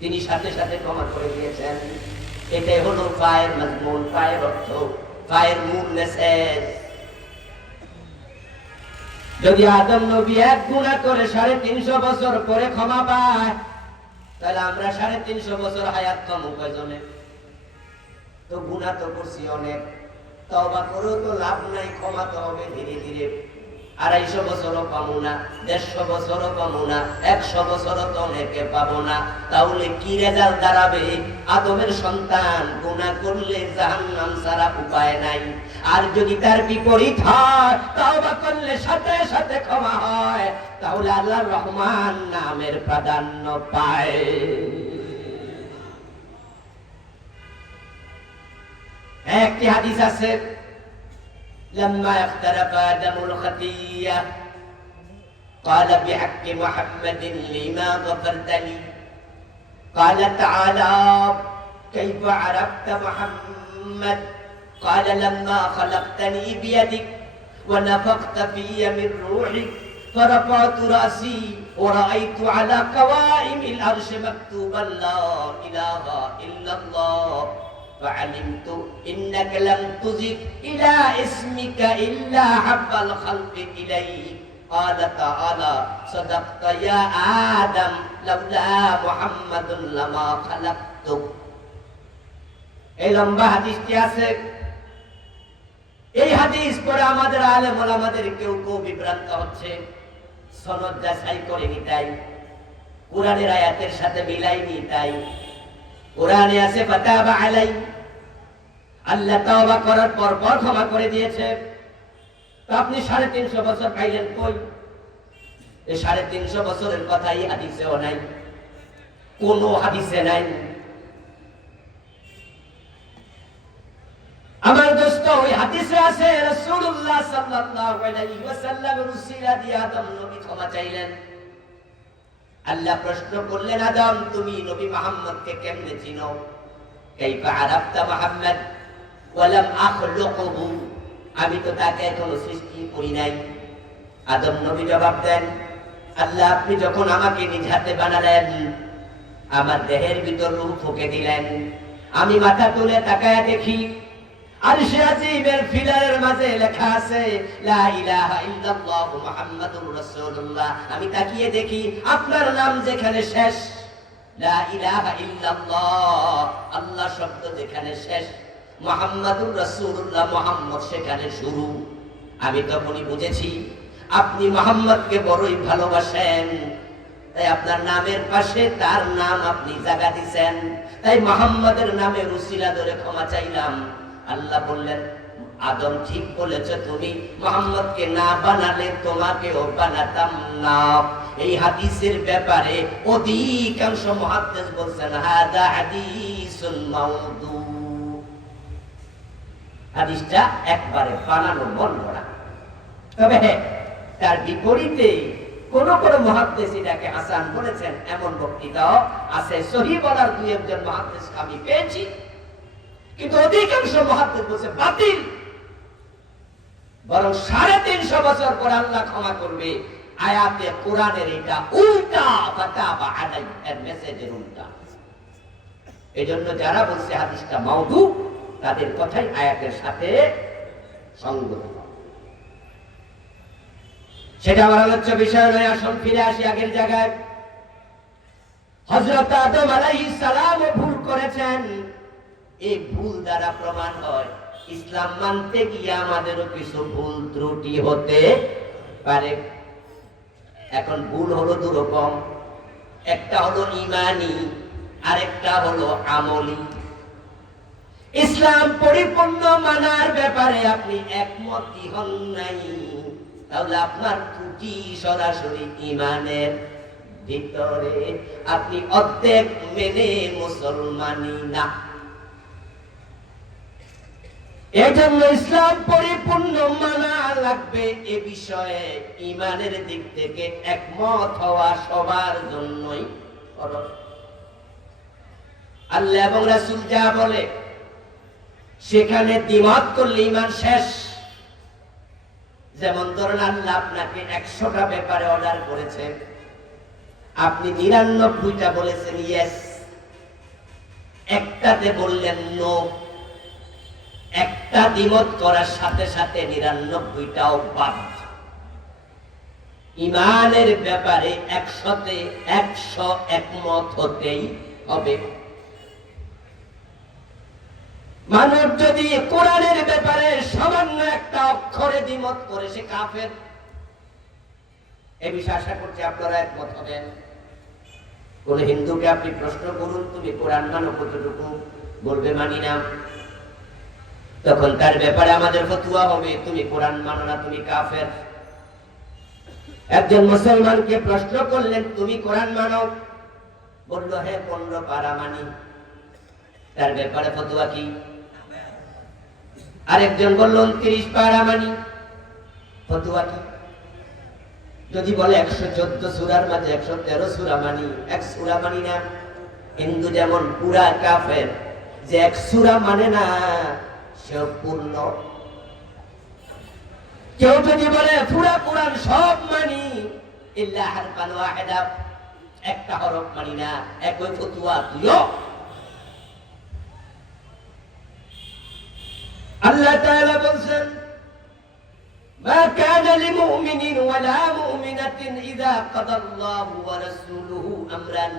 তিনি সাথে সাথে ক্ষমা করে দিয়েছেন। এটাই হলো পায়ের মাজমুন, পায়ের অর্থ, পায়ের মূল মেসেজ। যদি আদম নবী এক গুনাহ করে 350 বছর পরে ক্ষমা পায়, তাহলে আমরা 350 বছর হায়াত কম কয়জনে? তো গুনাহ তো করছি অনেক, তওবা করেও তো লাভ নাই, ক্ষমা তো হবে ধীরে ধীরে। 250 বছরও পাবো না, 150 বছরও পাবো না, 100 বছরও তো অনেকে পাবো না। তাহলে কি রেজাল্ট দাঁড়াবে? আদমের সন্তান গুনাহ করলে জাহান্নাম ছাড়া উপায় নাই। আর যদি তার বিপরীত হয়, তওবা করলে সাথে সাথে ক্ষমা হয়, তাহলে আল্লাহর রহমান নামের প্রাধান্য পায়। একটি হাদিস আছে, لما اقترف آدم الخطية قال بحق محمد لما غفرت لي. قال تعالى كيف عرفت محمد؟ قال لما خلقتني بيدك ونفخت في من روحك فرفعت رأسي ورأيت على قوائم العرش مكتوبا لا إله إلا الله فعلمت إنك لم تزغ إلى اسمك إلا حب الخلق إليك. قال تعالى صدقت يا آدم لولا محمد لما خلقتك. এই লম্বা হাদিসটি আছে। এই হাদিস পড়ে আমাদের আলেম ওলামাদের কেউ কেউ বিভ্রান্ত হচ্ছে, সনদ যাচাই করেনি তাই, কোরআনের আয়াতের সাথে মিলাইনি তাই। কোরআনে আছে ফাতাবা আলাইহি, আল্লাহ তাওবা করার পর পর ক্ষমা করে দিয়েছে। তো আপনি 350 বছর পাইলেন কই? এই 350 বছরের কথা এই হাদিসেও নাই, কোনো হাদিসে নাই। আমার দোস্ত, ওই হাদিসে আছে রাসূলুল্লাহ সাল্লাল্লাহু আলাইহি ওয়াসাল্লামের উসিলা দিয়ে আদম নবী ক্ষমা চাইলেন। আল্লাহ প্রশ্ন করলেন, আদম তুমি নবী মুহাম্মদকে কেমনে চিনো? কাইফা আরাফতা মুহাম্মদ? ওয়ালাম আখলুকুহু, আমি তো তাকে এখনো সৃষ্টি করি নাই। আদম নবী জবাব দেন, আল্লাহ আপনি যখন আমাকে নিজ হাতে বানালেন, আমার দেহের ভিতর রূহ ফুঁকে দিলেন, আমি মাথা তুলে তাকায়া দেখি আরশে আজিমের ফিলারের মাঝে লেখা আছে লা ইলাহা ইল্লাল্লাহ মুহাম্মাদুর রাসূলুল্লাহ। আমি তাকিয়ে দেখি আপনার নাম যেখানে শেষ, লা ইলাহা ইল্লাল্লাহ আল্লাহ শব্দ যেখানে শেষ, মুহাম্মাদুর রাসূলুল্লাহ মুহাম্মদ সেখানে শুরু। আমি তখনই বুঝেছি আপনি মুহাম্মদকে বড়ই ভালোবাসেন, তাই আপনার নামের পাশে তার নাম আপনি জায়গা দিয়েছেন, তাই মুহাম্মাদের নামে উসিলা ধরে ক্ষমা চাইলাম। আল্লাহ বললেন, আদম ঠিক বলেছ, তুমি মুহাম্মদকে না বানালে তোমাকেও বানাতাম না। এই হাদিসের ব্যাপারে অধিকাংশ মুহাদ্দিস বলছেন হাদা হাদিসুন মাউদু, হাদিসটা একবারে বানানো মন গড়া। তবে তার বিপরীতে কোন কোন মুহাদ্দিস এটাকে হাসান বলেছেন, এমন বক্তৃতাও আছে। সহিহ বলার দুই একজন মুহাদ্দিস আমি পেয়েছি, কিন্তু অধিকাংশ মুহাদ্দিস বলছে বাতিল। বরং 350 বছর পর আল্লাহ ক্ষমা করবে। আয়াতে কোরআনের এটা উল্টা, ফাতাবা আলাই এর মেসেজের উল্টা। এজন্য যারা বলছে হাদিসটা মাউদু, তাদের কথাই আয়াতের সাথে সঙ্গত। সেটা আমার আলোচ্য বিষয় নয়। আসুন ফিরে আসি আগের জায়গায়। হযরত আদম আলাইহিস সালাম ভুল করেছেন। এই ভুল দ্বারা প্রমাণ হয় ইসলাম মানতে গিয়ে আমাদেরও কিছু ভুল ত্রুটি হতে পারে। এখন ভুল হলো দুরকম, একটা হলো ঈমানি, আরেকটা হলো আমলি। ইসলাম পরিপূর্ণ মানার ব্যাপারে আপনি একমতই হন নাই, তাহলে আপনার ত্রুটি সরাসরি ঈমানের ভিতরে। আপনি অর্ধেক মেনে মুসলমানি না। এজন্য ইসলাম পরিপূর্ণ মানা লাগবে। এ বিষয়ে ঈমানের দিক থেকে একমত হওয়া সবার জন্যই ফরজ। আল্লাহ এবং রাসূল যা বলে সেখানে দ্বিমত করলে ঈমান শেষ। যেমন ধরুন আল্লাহ আপনাকে 100টা ব্যাপারে অর্ডার করেছে, আপনি 99টা বলেছেন ইয়েস, একটাতে বললেন নো। একটা দ্বিমত করার সাথে সাথে 99টাও বাদ। ঈমানের ব্যাপারে 100তে 100 একমত হতেই হবে। মানুষ যদি কোরআনের ব্যাপারে সামান্য একটা অক্ষরে দ্বিমত করে, সে কাফের। এ বিষয়ে আশা করছি আপনারা একমত হবেন। কোন হিন্দুকে আপনি প্রশ্ন করুন, তুমি কোরআন মানো কতটুকু? বলবে মানি না। তখন তার ব্যাপারে আমাদের ফতোয়া হবে, তুমি কোরআন মানো না, তুমি কাফের। একজন মুসলমানকে প্রশ্ন করলেন, তুমি কোরআন মানো? বলল হ্যাঁ 15 পারা মানি। তার ব্যাপারে ফতোয়া কি? আরেকজন বলল 29 পারা মানি। ফতোয়া কি? যদি বলে 114 সূরার মাঝে 113 সূরা মানি, এক সূরা মানি না। হিন্দু যেমন পুরা কাফের, যে এক সূরা মানে না সে পূর্ণ। কেউ যদি বলে পুরা কোরআন সব মানি, ইল্লা হারফান ওয়াহিদা, একটা হরফ মানি না, একই ফতোয়া দিও। আল্লাহ তাআলা বলেন, মা কানা লিমুমিনিন ওয়ালা মুমিনাতিন ইযা কাদাল্লাহু ওয়া রাসূলুহু আমরান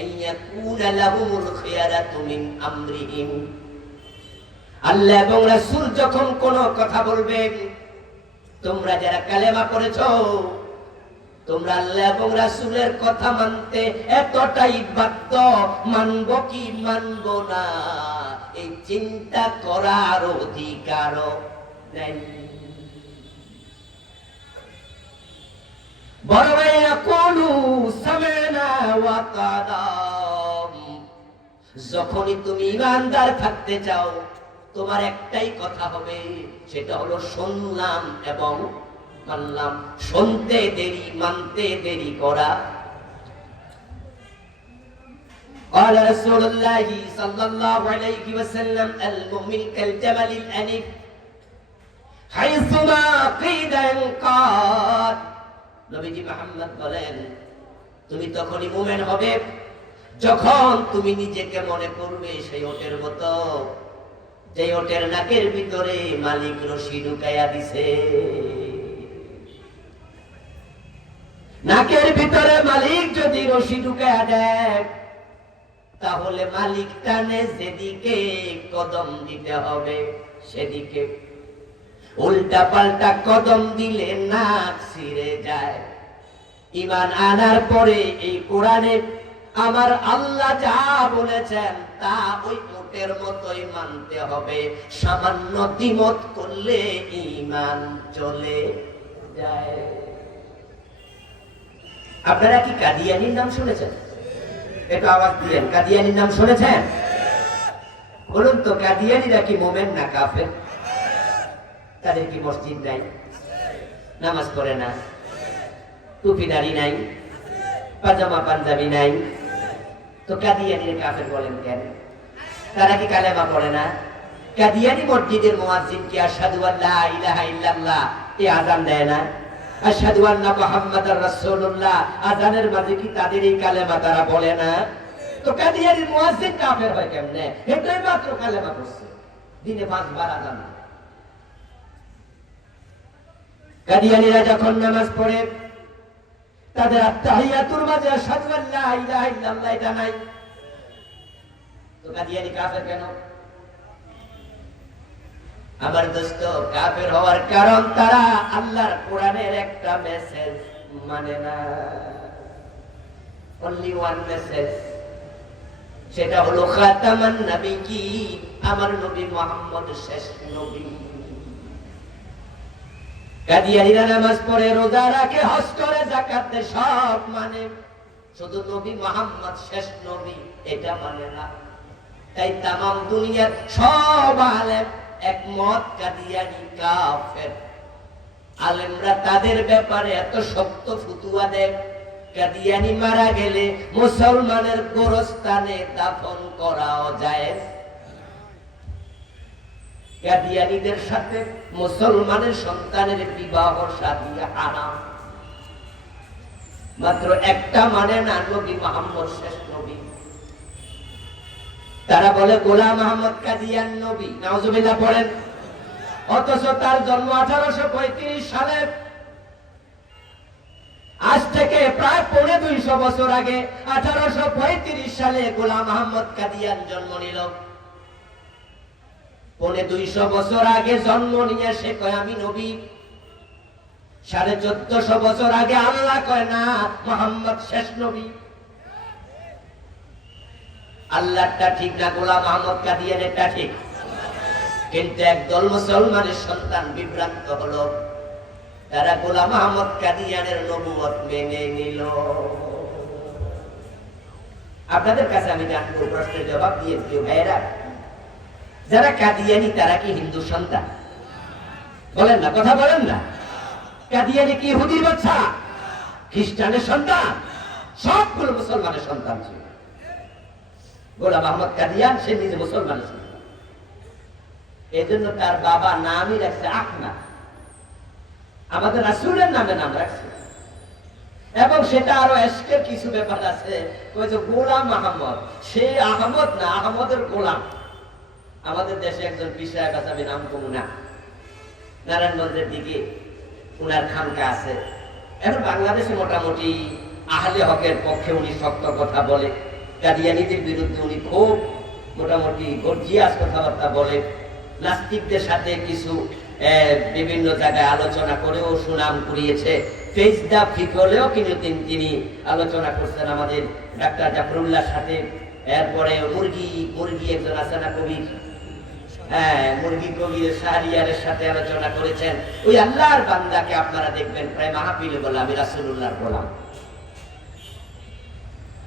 আন ইয়াকুনা লাহুমুল খিয়ারাতু মিন আমরিহিম। আল্লাহ এবং রাসূল যখন কোন কথা বলবেন, তোমরা যারা কালেমা পড়েছো, তোমরা আল্লাহ এবং রাসূলের কথা মানতে এতটাই বাধ্য, মানবো কি মানবো না এই চিন্তা করার অধিকার নেই। বড় ভাইয়া কুলু সামিনা ওয়া আতা'না। যখনই তুমি ঈমানদার থাকতে চাও, তোমার একটাই কথা হবে, সেটা হলো শুনলাম এবং মানলাম। শুনতে দেরি, মানতে দেরি করা قال رسول الله صلى الله عليه وسلم المؤمن كالجمل الأنيف حيثما قيد ينقاد নবীজি মুহাম্মদ বলেন তুমি তখনই মুমিন হবে যখন তুমি নিজেকে মনে করবে সেই ওটের মতো যে ওটের নাকের ভিতরে মালিক রশি ঢুকাইয়া দিছে। নাকের ভিতরে মালিক যদি রশি ঢুকাইয়া দেয় তাহলে মালিক টানে যেদিকে কদম দিতে হবে সেদিকে, উল্টা পাল্টা কদম দিলে নাক ছিঁড়ে যায়। ঈমান আনার পরে এই কোরআনে আমার আল্লাহ যা বলেছেন তা ওই ওটের মতোই মানতে হবে, সামান্য দ্বিমত করলে ঈমান চলে যায়। আপনারা কি কাদিয়ানীর নাম শুনেছেন? একটু আওয়াজ দিলেন, কাদিয়ানীর নাম শুনেছেন? বলুন তো কাদিয়ানীরা কি মুমিন না কাফের? তাদের কি মসজিদ নাই, নামাজ পড়ে না, টুপি দাড়ি নাই, পাজামা পাঞ্জাবি নাই, তো কাদিয়ানীর কাফের বলেন কেন? তারা কি কালেমা পড়ে না? কাদিয়ানী মসজিদের মুয়াজ্জিন কি আশহাদু আল্লা ইলাহা ইল্লাল্লাহ এই আযান দেয় না? আশহাদু আন্না মুহাম্মাদার রাসূলুল্লাহ আযানের মাঝে কি তাদের এই কালেমা তারা বলে না? তো কাদিয়ানীর মুয়াজ্জিন কাফের হয় কেমনে? এটাই মাত্র কালেমা পড়ছে, দিনে 5 বার আযান। কাদিয়ানীরা যখন নামাজ পড়ে তাদের আত্তাহিয়াতুর মাঝে আশহাদু আল্লা ইলাহা ইল্লাল্লাহ এটা নাই, তো কাদিয়ানী কাফের কেন? আমার দোস্ত, কাফের হওয়ার কারণ তারা আল্লাহর কোরআনের একটা মেসেজ মানে না। অনলি ওয়ান মেসেজ, সেটা হলো খাতামান নবিয়্যিন, আমার নবী মুহাম্মদ শেষ নবী। কাদিয়ানীরা নামাজ পড়ে, রোজা রাখে, হজ করে, যাকাত দেয়, সব মানে, শুধু নবী মুহাম্মদ শেষ নবী এটা মানে না। তাই তামাম দুনিয়ার সব আলেম একমত কাদিয়ানী কাফের। আলেমরা তাদের ব্যাপারে এত শক্ত ফতোয়া দেয়, কাদিয়ানী মারা গেলে মুসলমানের গোরস্থানে দাফন করাও জায়েজ। কাদিয়ানীদের সাথে মুসলমানের সন্তানের বিবাহ শাদী হারাম। মাত্র একটা মানে না, নবী মুহাম্মদ শেষ নবী। তারা বলে গোলাম আহমদ কাদিয়ান নবী, নাউজুবিল্লাহ পড়েন। অথচ তার জন্ম 1835 সালে। আজ থেকে প্রায় 250 বছর আগে 1835 সালে গোলাম আহমদ কাদিয়ান জন্ম নিল। 250 বছর আগে জন্ম নিয়ে সে কয় আমি নবী। 1450 বছর আগে আল্লাহ কয় না মুহাম্মদ শেষ নবী। আল্লাহটা ঠিক না, গোলাম আহমদ কাদিয়ানেরটা ঠিক। কিন্তু একদল মুসলমানের সন্তান বিভ্রান্ত হলো, তারা গোলাম আহমদ কাদিয়ানের নবুয়ত মেনে নিল। আপনাদের কাছে আমি জানবো, প্রশ্নের জবাব দিয়ে প্রিয় ভাইয়েরা, যারা কাদিয়ানী তারা কি হিন্দু সন্তান? বলেন না, কথা বলেন না। কাদিয়ানী কি ইহুদির বাচ্চা, খ্রিস্টানের সন্তান? সবগুলো মুসলমানের সন্তান ছিল। গোলাম আহমদ কাদিয়ান সে নিজে মুসলমানের সন্তান, এই জন্য তার বাবা নামই রাখছে আহমদ, আমাদের রাসূলের নামে নাম রাখছে। এবং সেটা আরো এসকের কিছু ব্যাপার আছে, ওই যে গোলাম আহমদ, সে আহমদ না, আহমদের গোলাম। আমাদের দেশে একজন পীর সাহেব আছে, আমি নাম কমু না, নারায়ণগঞ্জের দিকে উনার খানকা আছে। এখন বাংলাদেশে মোটামুটি আহলে হকের পক্ষে উনি শক্ত কথা বলে, কাদিয়ানীদের বিরুদ্ধে উনি খুব মোটামুটি গর্জিয়াস কথাবার্তা বলে। নাস্তিকদের সাথে কিছু বিভিন্ন জায়গায় আলোচনা করেও সুনাম কুড়িয়েছে। ফেজদা ফিকলেও কিন্তু তিনি আলোচনা করছেন আমাদের ডাক্তার জাফরুল্লাহর সাথে। এরপরে মুরগি একজন আছে না কবির, মুরগি কবির শাহরিয়ারের সাথে আলোচনা করেছেন। ওই আল্লাহর বান্দাকে আপনারা দেখবেন প্রায় মাহফিলে বলে আমি রাসূলুল্লাহর গোলাম।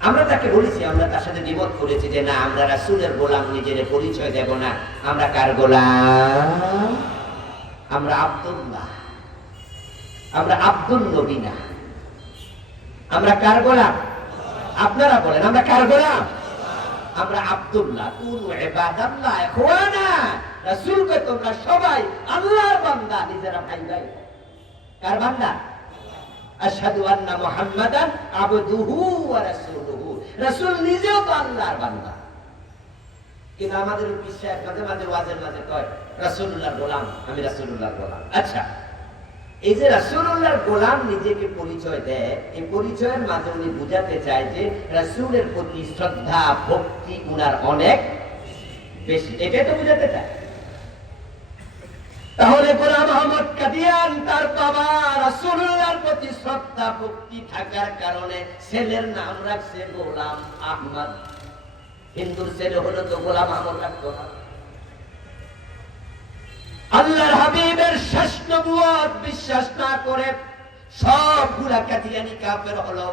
আমরা তাকে বলেছি, আমরা তার সাথে দ্বিমত করেছি যে না, আমরা রাসূলের গোলাম নিজের পরিচয় দেব না। আমরা কার গোলাম? আমরা আব্দুল্লাহ, আমরা আব্দুল নবী না। আমরা কার গোলাম? আপনারা বলেন আমরা কার গোলাম? আমরা আব্দুল্লাহ, কুনু ইবাদাল্লাহ ইখওয়ানা। রাসূলকে তোমরা সবাই আল্লাহর বান্দা, নিজেরা ভাই ভাই। কার বান্দা? আশহাদু আন্না মুহাম্মাদান আবদুহু ওয়া রাসূলুহু। রাসূল নিজেও তো আল্লাহর বান্দা। কিন্তু আমাদের বিশ্বাস মাঝে মাঝে ওয়াজের মাঝে কয় রাসূলুল্লাহর গোলাম, আমি রাসূলুল্লাহর গোলাম। আচ্ছা, এই যে রাসূলুল্লাহর গোলাম নিজেকে পরিচয় দেয়, এই পরিচয়ের মাঝে উনি বুঝাতে চায় যে রাসূলের প্রতি শ্রদ্ধা ভক্তি উনার অনেক বেশি, এটাই তো বুঝাতে চায়। তাহলে গোলাম আহমদ কাদিয়ান তার বাবা রাসূলুল্লাহর প্রতি শ্রদ্ধা ভক্তি থাকার কারণে ছেলের নাম রাখছে গোলাম আহমদ। হিন্দুর ছেলে হলো তো গোলাম আহমদ রাখতো না। আল্লাহর হাবিবের শেষ নবুয়ত বিশ্বাস না করে সবগুলা কাদিয়ানি কাফের হলো।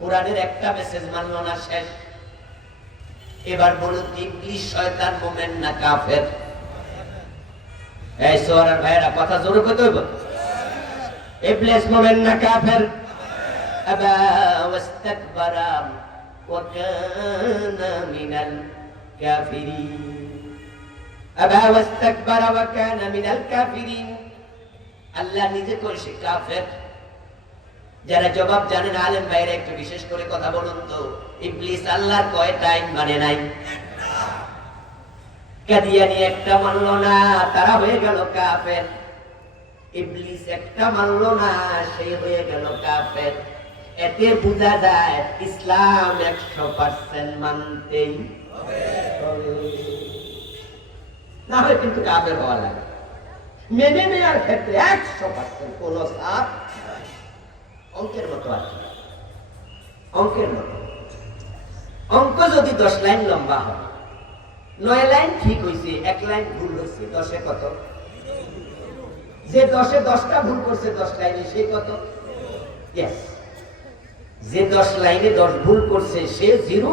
কোরআনের একটা মেসেজ মানল না, শেষ। এবার বলুন, ইবলিস শয়তান মুমিন না কাফের? এই সোয়ারের ভাইরা কথা জোরে কইতে হইব। ইবলিস মুমিন না কাফের? আবা ওয়াস্তাকবারা ওয়া কানা মিনাল কাফিরিন। আবা ওয়াস্তাকবারা ওয়া কানা মিনাল কাফিরিন। আল্লাহ নিজে কইছে কাফের। যারা জবাব জানেন আলেম ভাইরা একটু বিশেষ করে কথা বলুন তো, ইবলিস আল্লাহর কয়টা আইন মানে নাই? কাদিয়ানি একটা মানলো না, তারা হয়ে গেল কাফের। ইবলিস একটা মানলো না, সে হয়ে গেল কাফের। এতে বোঝা যায় ইসলাম 100% মানতেই হবে, না হয় কিন্তু কাফের হওয়া লাগে। মেনে নেওয়ার ক্ষেত্রে 100% কোন সাথ অঙ্কের মতো আছে, অঙ্কের মতো। অঙ্ক যদি 10 লাইন লম্বা হয়, 9 লাইন ঠিক হয়েছে, 1 লাইন ভুল হয়েছে, 10-এ কত? যে 10-এ 10টা ভুল করছে 10 লাইনে, সে কত? ইয়েস। যে 10 লাইনে 10 ভুল করছে সে 0,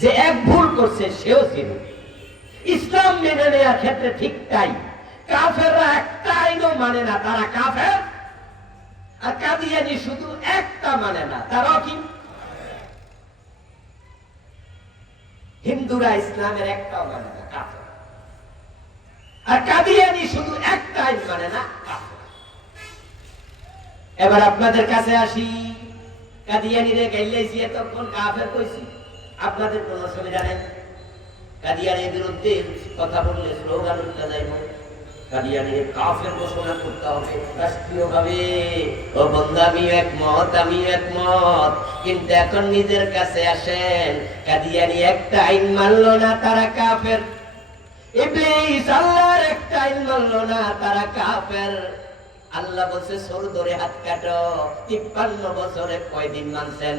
যে 1 ভুল করছে সেও 0। ইসলাম মেনে নেওয়ার ক্ষেত্রে ঠিক তাই। কাফেররা একটা আইনও মানে না, তারা কাফের। আর কাদিয়ানি শুধু একটা মানে না, তারাও কি? হিন্দুরা ইসলামের একটাও মানে না, কাফের। আর কাদিয়ানি শুধু একটা আইন মানে না, কাফের। এবার আপনাদের কাছে আসি, কাদিয়ানিরে গাইলেছি তখন কাফের কইছি, আপনাদের কোনো অসুবিধা নেই। কাদিয়ানির বিরুদ্ধে কথা বললে স্লোগান উঠতে যাইব, কাদিয়ানির কাফের ঘোষণা করতে হবে রাষ্ট্রীয়ভাবে। ও বন্ধু, আমিও একমত, আমিও একমত। কিন্তু এখন নিজের কাছে আসেন, কাদিয়ানি একটা আইন মানলো না, তারা কাফের। ইবলিস আল্লাহর একটা আইন মানলো না, তারা কাফের। আল্লাহ বলছে সর ধরে হাত কাটো। 53 বছরে কয়দিন মানছেন?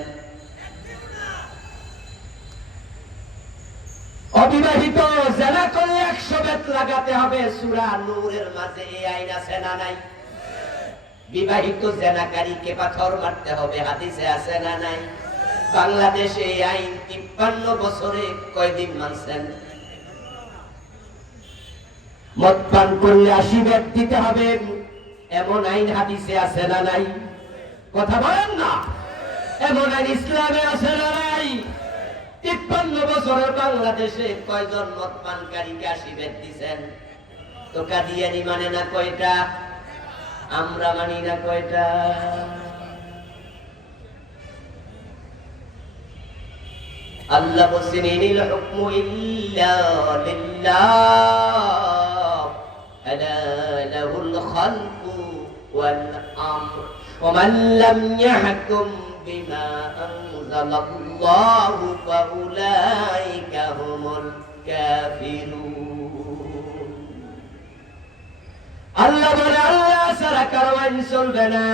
অবিবাহিত জেনা করলে 100 বেত লাগাতে হবে, সূরা নূরের মাঝে এই আইন আছে না নাই? বিবাহিত জেনাকারীকে পাথর মারতে হবে, হাদিসে আছে না নাই? বাংলাদেশে এই আইন 53 বছরে কয়দিন মানছেন? মদ পান করলে 80 বেত দিতে হবে, এমন আইন হাদিসে আছে না নাই? কথা বলেন না। এমন আইন ইসলামে আছে না নাই? 53 বছরের বাংলাদেশে কয়জন মদ পানকারীকে 80 বেত দিচ্ছেন? তো কাদিয়ানি মানে না কয়টা? আমরা মানি না কয়টা? আল্লাহ বলছেন ইনিল হুকমু ইল্লা লিল্লাহ আলা লাহুল খালকু ওয়াল আমর ওয়া মান লাম ইয়াহকুম বিমা আনজালাল্লাহু ফাউলাইকা হুমুল কাফিরুন। আল্লাহ বলে আল্লাহ ছাড়া কারো আইন চলবে না,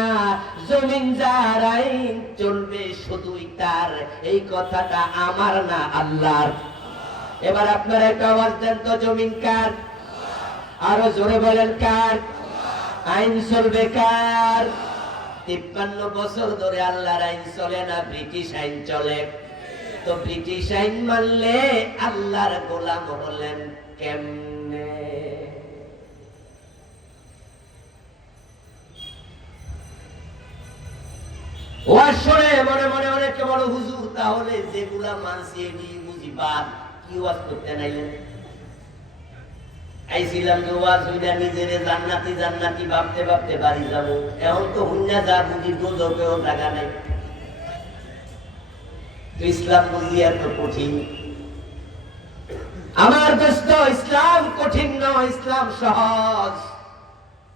জমিন যার আইন চলবে শুধুই তার। এই কথাটা আমার না, আল্লাহর। এবার আপনারা একটা আওয়াজ দেন তো, জমিন কার? আরো জোরে বলেন, কার? আইন চলবে কার? 53 বছর ধরে আল্লাহর আইন চলে না, ব্রিটিশ আইন চলে। তো ব্রিটিশ আইন মানলে আল্লাহর গোলাম হলেন কেমনে? ওয়াজ শুনে মনে মনে অনেকে বড় হুজুর, তাহলে যেগুলা মানছি এটি বুঝি বাদ, কি ওয়াজ করতে নাইলেন? আইছিলাম যে ওয়াজ হইলা নিজেরে জান্নাতি জান্নাতি ভাবতে ভাবতে বাড়ি যাব, এখন তো হুন্না যা বুঝি দোজকেও জায়গা নাই। তো ইসলাম বুঝি এত কঠিন? আমার দোস্ত, ইসলাম কঠিন নয়, ইসলাম সহজ।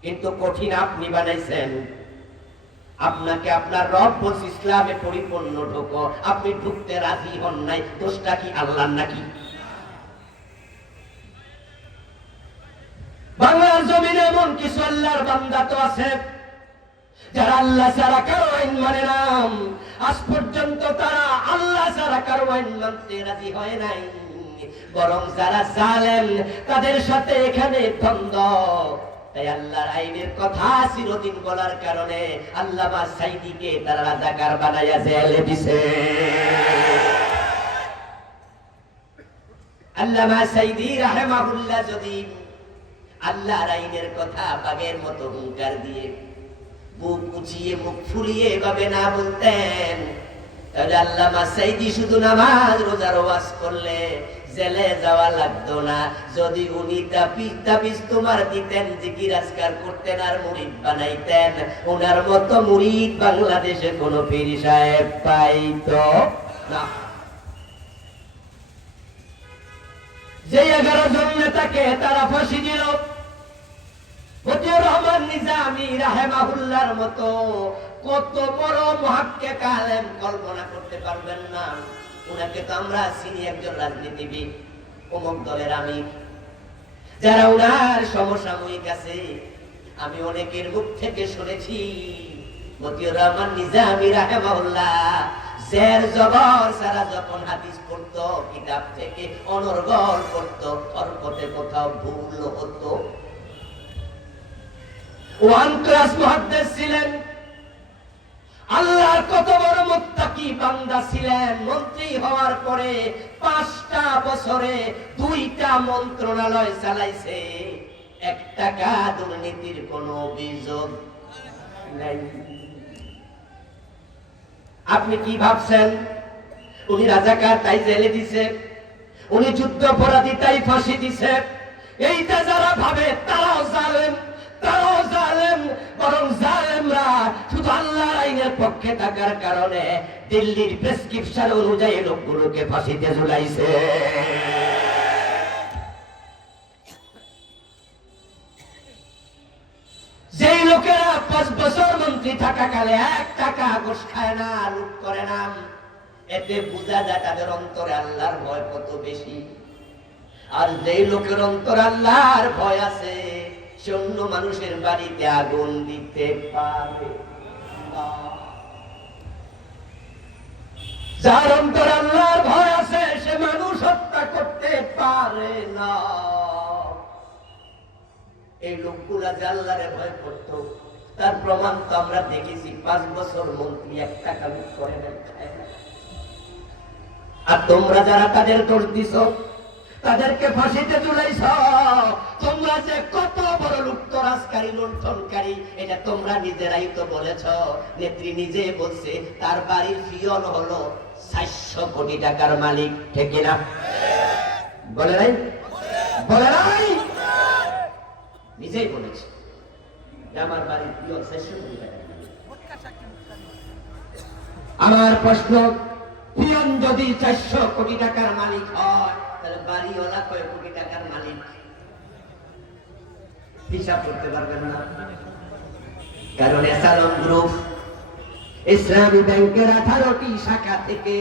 কিন্তু কঠিন আপনি বানাইছেন। আপনাকে আপনার রব বলছে ইসলামে পরিপূর্ণ ঢোকো, আপনি ঢুকতে রাজি হন নাই। দোষটা কি আল্লাহর নাকি? বাংলার জমিনে এমন কিছু আল্লাহর বান্দা তো আছে যারা আল্লাহ ছাড়া কারো আইন মানে না। আজ পর্যন্ত তারা আল্লাহ ছাড়া কারো আইন মানতে রাজি হয় নাই। বরং যারা জালেম তাদের সাথে এখানে দ্বন্দ্ব। তাই আল্লাহর আইনের কথা চিরদিন বলার কারণে আল্লামা সাইদিকে তারা রাজাকার বানাইয়া জেলে দিছে। আল্লামা সাইদি রাহিমাহুল্লাহ যদি আল্লাহর আইনের কথা বাগের মতো হুঙ্কার দিয়ে বুক উঁচিয়ে মুখ ফুলিয়ে এভাবে না বলতেন, তাহলে আল্লামা সাইদি শুধু নামাজ রোজার ওয়াজ করলে জেলে যাওয়া লাগতো না। যদি উনি তাবিজ তোমার দিতেন, জিকির আজকার করতেন আর মুরিদ বানাইতেন, ওনার মতো মুরিদ বাংলাদেশে কোনো পীর সাহেব পাইতো না। যে 11 জন নেতাকে তারা ফাঁসি দিল, মতিউর রহমান নিজামী রাহিমাহুল্লাহর মতো কত বড় মুহাক্কিক আলেম কল্পনা করতে পারবেন না। উনাকে তো আমরা চিনি একজন রাজনীতিবিদ, অমুক দলের আমির। যারা উনার সমসাময়িক আছে, আমি অনেকের মুখ থেকে শুনেছি মতিউর রহমান নিজামী রাহিমাহুল্লাহ জের জবর সারা যখন হাদিস পড়তো, কিতাব থেকে অনর্গল পড়তো, হরকতে কোথাও ভুল হতো। ওয়ান ক্লাস মুহাদ্দিস ছিলেন, আল্লাহর কত বড় মুত্তাকি বান্দা ছিলেন। মন্ত্রী হওয়ার পরে 5টা বছরে 2টা মন্ত্রণালয় চালাইছে, 1 টাকা দুর্নীতির কোনো অভিযোগ নাই। আপনি কি ভাবছেন উনি রাজাকার তাই জেলে দিছে, উনি যুদ্ধাপরাধী তাই ফাঁসি দিছে? এইটা যারা ভাবে তারাও জালেম, তারাও জালেম। বরং জালেমরা শুধু আল্লাহর আইনের পক্ষে থাকার কারণে দিল্লির প্রেসক্রিপশন অনুযায়ী লোকগুলোকে ফাঁসিতে ঝুলাইছে। যেই লোকেরা 5 বছর মন্ত্রী থাকাকালে 1 টাকা ঘুষ খায় না, লুট করে না, এতে বোঝা যায় তাদের অন্তরে আল্লাহর ভয় কত বেশি। আর যেই লোকের অন্তরে আল্লাহর ভয় আছে, সে অন্য মানুষের বাড়িতে আগুন দিতে পারে না। যার অন্তরে আল্লাহর ভয় আছে, সে মানুষ হত্যা করতে পারে না। এই লোকগুলা যে আল্লাহরে ভয় করত, তার প্রমাণ তো আমরা দেখেছি। 5 বছর মন্ত্রী 1 টাকা লুট করে না, খায় না। আর তোমরা যারা তাদের দোষ দিছ, তাদেরকে ফাঁসিতে ঝুলাইছ, তোমরা যে কত বড় লুটতরাজকারী, লুণ্ঠনকারী, এটা তোমরা নিজেরাই তো বলেছ। নেত্রী নিজে বলছে তার বাড়ির পিয়ন হলো 400 কোটি টাকার মালিক, ঠিক না? বলে নাই? বলে নাই? নিজেই বলেছে আমার বাড়ির পিয়ন 400 কোটি টাকার মালিক। আমার প্রশ্ন, পিয়ন যদি 400 কোটি টাকার মালিক হয়, তাহলে বাড়িওয়ালা কয় কোটি টাকার মালিক? হিসাব করতে পারবেন না। কারণ এসালম গ্রুপ ইসলামী ব্যাংকের 18টি শাখা থেকে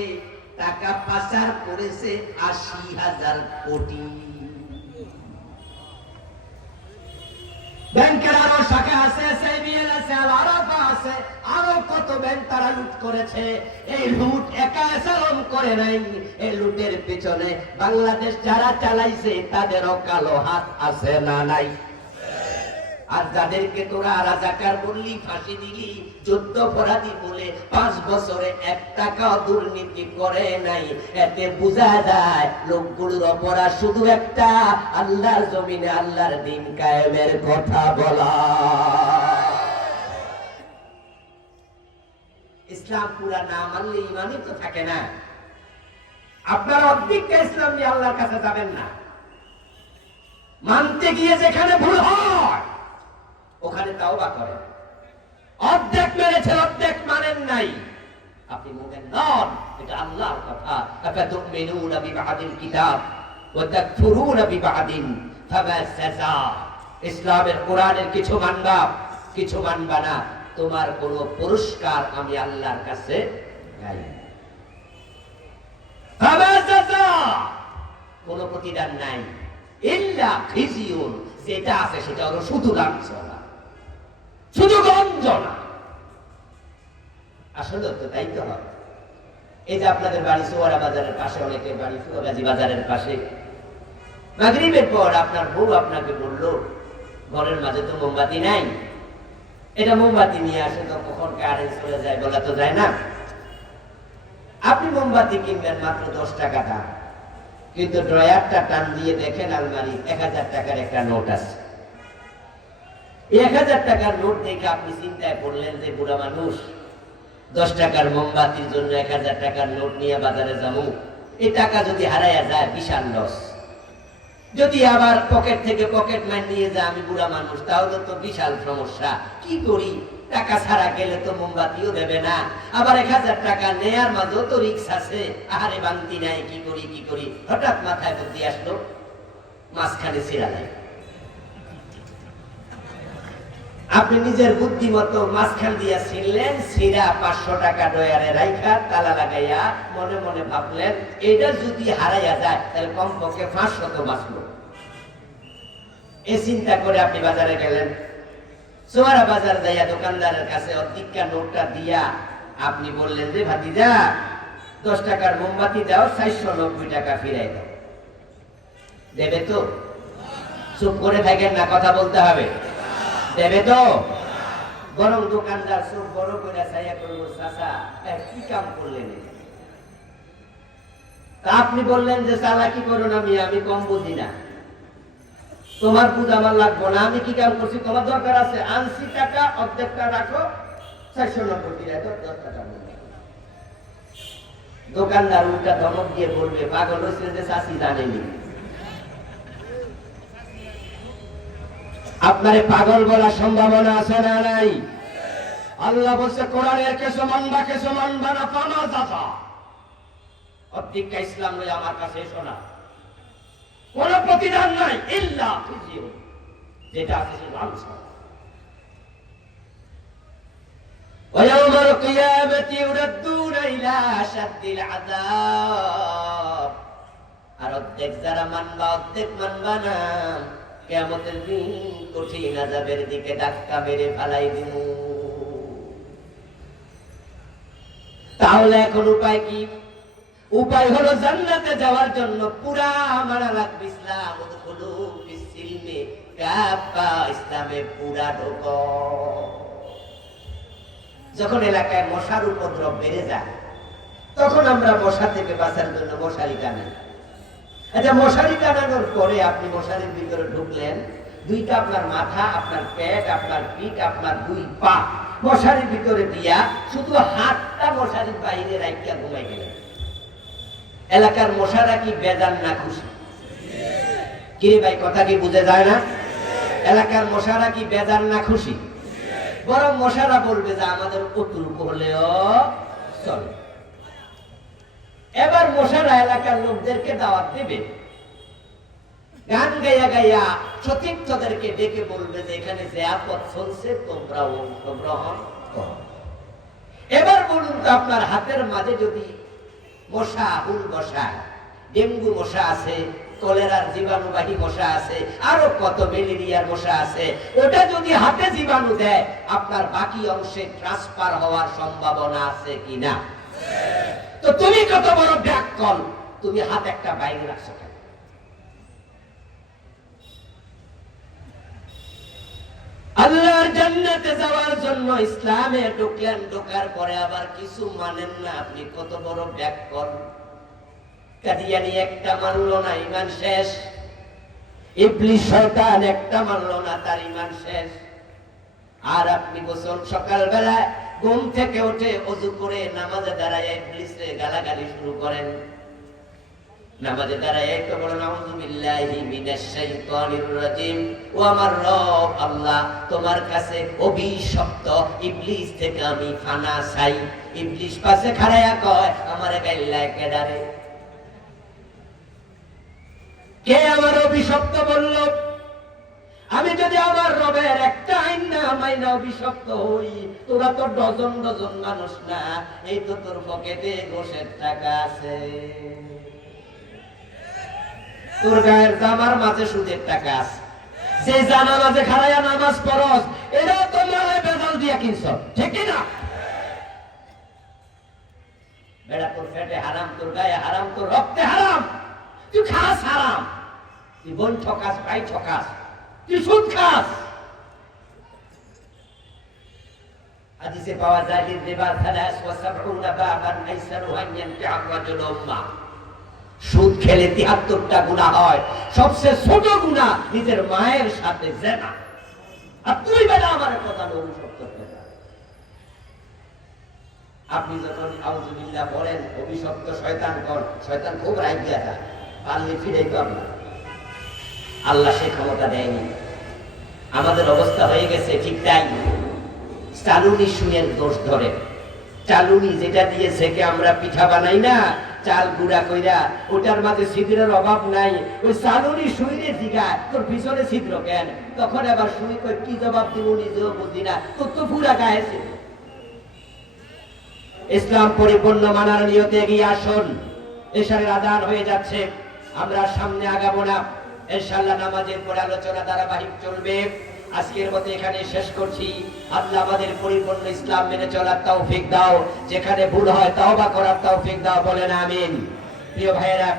টাকা পাচার করেছে 80,000 কোটি। ব্যাংকের আরো শাখা আছে, এসআইবিএল আছে, আরাফা আছে, আরো কত ব্যাংক তারা লুট করেছে। এই লুট একা এসালম করে নাই, এই লুটের পিছনে বাংলাদেশ যারা চালাইছে তাদেরও কালো হাত আছে না নাই? আর যাদেরকে তোরা রাজাকার বললি, ফাঁসি দিলি, যুদ্ধাপরাধী বলে 5 বছরে 1 টাকাও দুর্নীতি করে নাই, এতে বোঝা যায় লোকগুলোর অপরাধ শুধু একটা, আল্লাহর জমিনে আল্লাহর দ্বীন কায়েমের কথা বলা। ইসলাম পুরা না মানলে ইমানই তো থাকে না। আপনারা অর্ধেকটা ইসলাম নিয়ে আল্লাহর কাছে যাবেন না। মানতে গিয়ে যেখানে ভুল হয় ওখানে তাওবা করেন। অর্ধেক মেরেছেন, অর্ধেক মানেন নাই, আপনি মুমিন নন। এটা আল্লাহর কথা। আফাতুমিনুনা বিবাদিল কিতাব ওয়া তাকফুরুনা বিবাদিন ফামা সাজা। ইসলামের কোরআনের কিছু মানবা, কিছু মানবা না, তোমার কোনো পুরস্কার আমি আল্লাহর কাছে নাই। ফামা সাজা, কোনো প্রতিদান নাই। ইল্লা খিজিউন, যেটা আছে সেটা হলো শুধু লাঞ্ছনা, শুধু গঞ্জনা। আসলে তো তাই তো হয়। এই যে আপনাদের বাড়ি সোয়ারা বাজারের পাশে, অনেকের বাড়ি ফুলগাজী বাজারের পাশে, মাগরিবের পর আপনার বউ আপনাকে বললো ঘরের মাঝে তো মোমবাতি নাই, এটা মোমবাতি নিয়ে আসে, তো কখন কারেন্ট চলে যায় বলা তো যায় না। আপনি মোমবাতি কিনবেন মাত্র 10 টাকা দাম, কিন্তু ড্রয়ারটা টান দিয়ে দেখেন আলমারি 1000 টাকার একটা নোট আছে। 1000 টাকার নোট দেখে আপনি চিন্তায় পড়লেন যে বুড়া মানুষ 10 টাকার মোমবাতির জন্য 1000 টাকার নোট নিয়ে বাজারে যাবো, এই টাকা যদি হারাইয়া যায় বিশাল লস। যদি আবার পকেট থেকে পকেট মার নিয়ে যায় আমি বুড়া মানুষ, তাহলে তো বিশাল সমস্যা। কি করি, টাকা ছাড়া গেলে তো মোমবাতিও দেবে না, আবার 1000 টাকা নেয়ার মাঝেও তো রিক্স আছে। আহারে বান্তি নাই, কি করি কি করি। হঠাৎ মাথায় বুদ্ধি আসলো, মাঝখানে ছিঁড়া নাই। আপনি নিজের বুদ্ধি মতো মাঝখান দিয়া ছিঁড়লেন, ছিঁড়া 500 টাকা ডয়ারে রাইখা তালা লাগাইয়া মনে মনে ভাবলেন এটা যদি হারাইয়া যায় তাহলে কমপক্ষে 500 তো বাঁচলো। এই চিন্তা করে আপনি বাজারে গেলেন। সোয়ারা বাজার যাইয়া দোকানদারের কাছে অর্ধেকটা নোটটা দিয়া আপনি বললেন যে ভাতিজা 10 টাকার মোমবাতি দাও, 490 টাকা ফিরাই দাও। দেবে তো? চুপ করে থাকেন না, কথা বলতে হবে। দেবে তো? বরং দোকানদার চোখ বড় করে ছায়া করবো, চাচা কি কাম করলেন? তা আপনি বললেন যে চালাকি করো না মিয়া, আমি কম বুঝি না, তোমার বুঝ আমার লাগবো না, আমি কি কাম করছি তোমার দরকার আছে? আনছি টাকা, অর্ধেকটা রাখো, 490 ফিরাই দাও, 10 টাকা। দোকানদার উল্টা ধমক দিয়ে বলবে পাগল হয়েছে যে চাষি জানেনি। আপনারে পাগল বলার সম্ভাবনা আছে না নাই? আল্লাহ বলছে কোরআনের কিছু মানবা কিছু মানবা না, ফামা যাতা। অর্ধেকটা ইসলাম লই আমার কাছে এসো না, কোন প্রতিদান নাই, ইল্লা খিজিউন, যেটা আছে সেটা লাঞ্ছনা। ওয়ায়াউমাল কিয়ামাতি ইউরাদ্দুনা ইলা আশাদ্দিল আযাব। আর অর্ধেক যারা মানবা অর্ধেক মানবা না, কিয়ামতের দিন কঠিন আযাবের দিকে ধাক্কা মেরে ফেলাই দিব। তাহলে এখন উপায় কি? উপায় হলো জান্নাতে যাওয়ার জন্য পুরা মানা লাগবে ইসলাম। উদখুলু ফিস-সিলমি কাফা, ইসলামে পুরা ঢোকো। যখন এলাকায় মশার উপদ্রব বেড়ে যায় তখন আমরা মশা থেকে বাঁচার জন্য মশারি টানাই। আচ্ছা, মশারি টানানোর পরে আপনি মশারির ভিতরে ঢুকলেন, দুইটা আপনার মাথা, আপনার পেট, আপনার পিঠ, আপনার 2 পা মশারির ভিতরে দিয়া শুধু হাতটা মশারির বাইরে রাখিয়া ঘুমাই গেলেন। এলাকার মশারা কি বেজান না খুশি? কিরে ভাই, কথা কি বুঝে যায় না? এলাকার মশারা কি বেজান না খুশি? বরং মশারা বলবে যে আমাদের কতটুকু হলেও চলে। এবার মশারা এলাকার লোকদেরকে দাওয়াত দেবে, গান গাইয়া গাইয়া সতীর্থদেরকে ডেকে বলবে যে এখানে যে আপদ চলছে তোমরা অংশগ্রহণ করো। এবার বলুন তো, আপনার হাতের মাঝে যদি মশা, হুল মশা, ডেঙ্গু মশা আছে, কলেরার জীবাণুবাহী মশা আছে, আরো কত ম্যালেরিয়ার মশা আছে, ওটা যদি হাতে জীবাণু দেয় আপনার বাকি অংশে ট্রান্সফার হওয়ার সম্ভাবনা আছে কিনা? তো তুমি কত বড় ব্যাককল, তুমি হাত একটা বাইরে রাখছো কেন? আল্লাহর জান্নাতে যাওয়ার জন্য ইসলামে ঢুকলেন, ঢোকার পরে আবার কিছু মানেন না, আপনি কত বড় ব্যাককল। কাদিয়ানি একটা মানলো না, ঈমান শেষ। ইবলিস শয়তান একটা মানলো না, তার ঈমান শেষ। আর আপনি গোসল সকালবেলা ঘুম থেকে উঠে ওযু করে নামাজে দাঁড়ায় ইবলিসে গালাগালি শুরু করেন। নামাজে দাঁড়ায় একটু বলেন আউযু বিল্লাহি মিনাশ শাইতানির রাজিম, ও আমার রব আল্লাহ, তোমার কাছে অভিশপ্ত ইবলিস থেকে আমি ফানা চাই। ইবলিস পাশে খাড়ায়া কয়, আমারে গাইল্লায় কেডারে, কে আমার অভিশপ্ত বলল? আমি যদি আমার রবের একটা আইন না মাইনা অভিশপ্ত হই, তোরা তো ডজন ডজন মানুষ না, এই তো তোর পকেটে ঘোষের টাকা আছে, তোর গায়ের জামার মাঝে সুদের টাকা আছে, যে জানা মাঝে খাড়াইয়া নামাজ পড়স, এরা তো মালে বেজাল দিয়া কিনছ, ঠিক না? বেড়া তোর পেটে হারাম, তোর গায়ে হারাম, তোর রক্তে হারাম, তুই খাস হারাম, তুই বোন ঠকাস, ভাই ঠকাস, তুই সুদ খাস। হাদিসে পাওয়া যায় রিবা সালাস ওয়া সাবউনা বাবান আইসারু আন ইয়ানতিআ রাজুল উম্মাহ, সুদ খেলে ৭৩টা গুনাহ হয়, সবচেয়ে ছোট গুনাহ নিজের মায়ের সাথে জিনা। আর তুই বেটা আমার কথা অভিশপ্ত করে, আপনি যখন আউযু বিল্লাহ বলেন অভিশপ্ত শয়তান কর, শয়তান খুব রাগিয়া যায়, পারলে ফিরে কর না, আল্লাহ সে ক্ষমতা দেয়নি। আমাদের অবস্থা হয়ে গেছে ঠিক তাই, চালুনি সুয়ের দোষ ধরে। চালুনি যেটা দিয়ে সেকে আমরা পিঠা বানাই না, চাল গুঁড়া কইরা, ওটার মাঝে ছিদ্রের অভাব নাই, ওই চালুনি সুইরে জিগায় তোর পিছনে ছিদ্র কেন? তখন আবার সুই কই কি জবাব দিব নিজেও বুঝি না, তোর তো পুরা গায়ে ছিদ্র। ইসলাম পরিপূর্ণ মানার নিয়তে এগিয়ে আসুন। এশারের আযান হয়ে যাচ্ছে, আমরা সামনে আগাবো না, ইনশাআল্লাহ নামাজের পরে আলোচনা ধারাবাহিক চলবে। আজকের মতো এখানে শেষ করছি। আল্লাহ আমাদের পরিপূর্ণ ইসলাম মেনে চলার তৌফিক দাও, যেখানে ভুল হয় তওবা করার তৌফিক দাও, বলেন আমিন। প্রিয় ভাইয়েরা,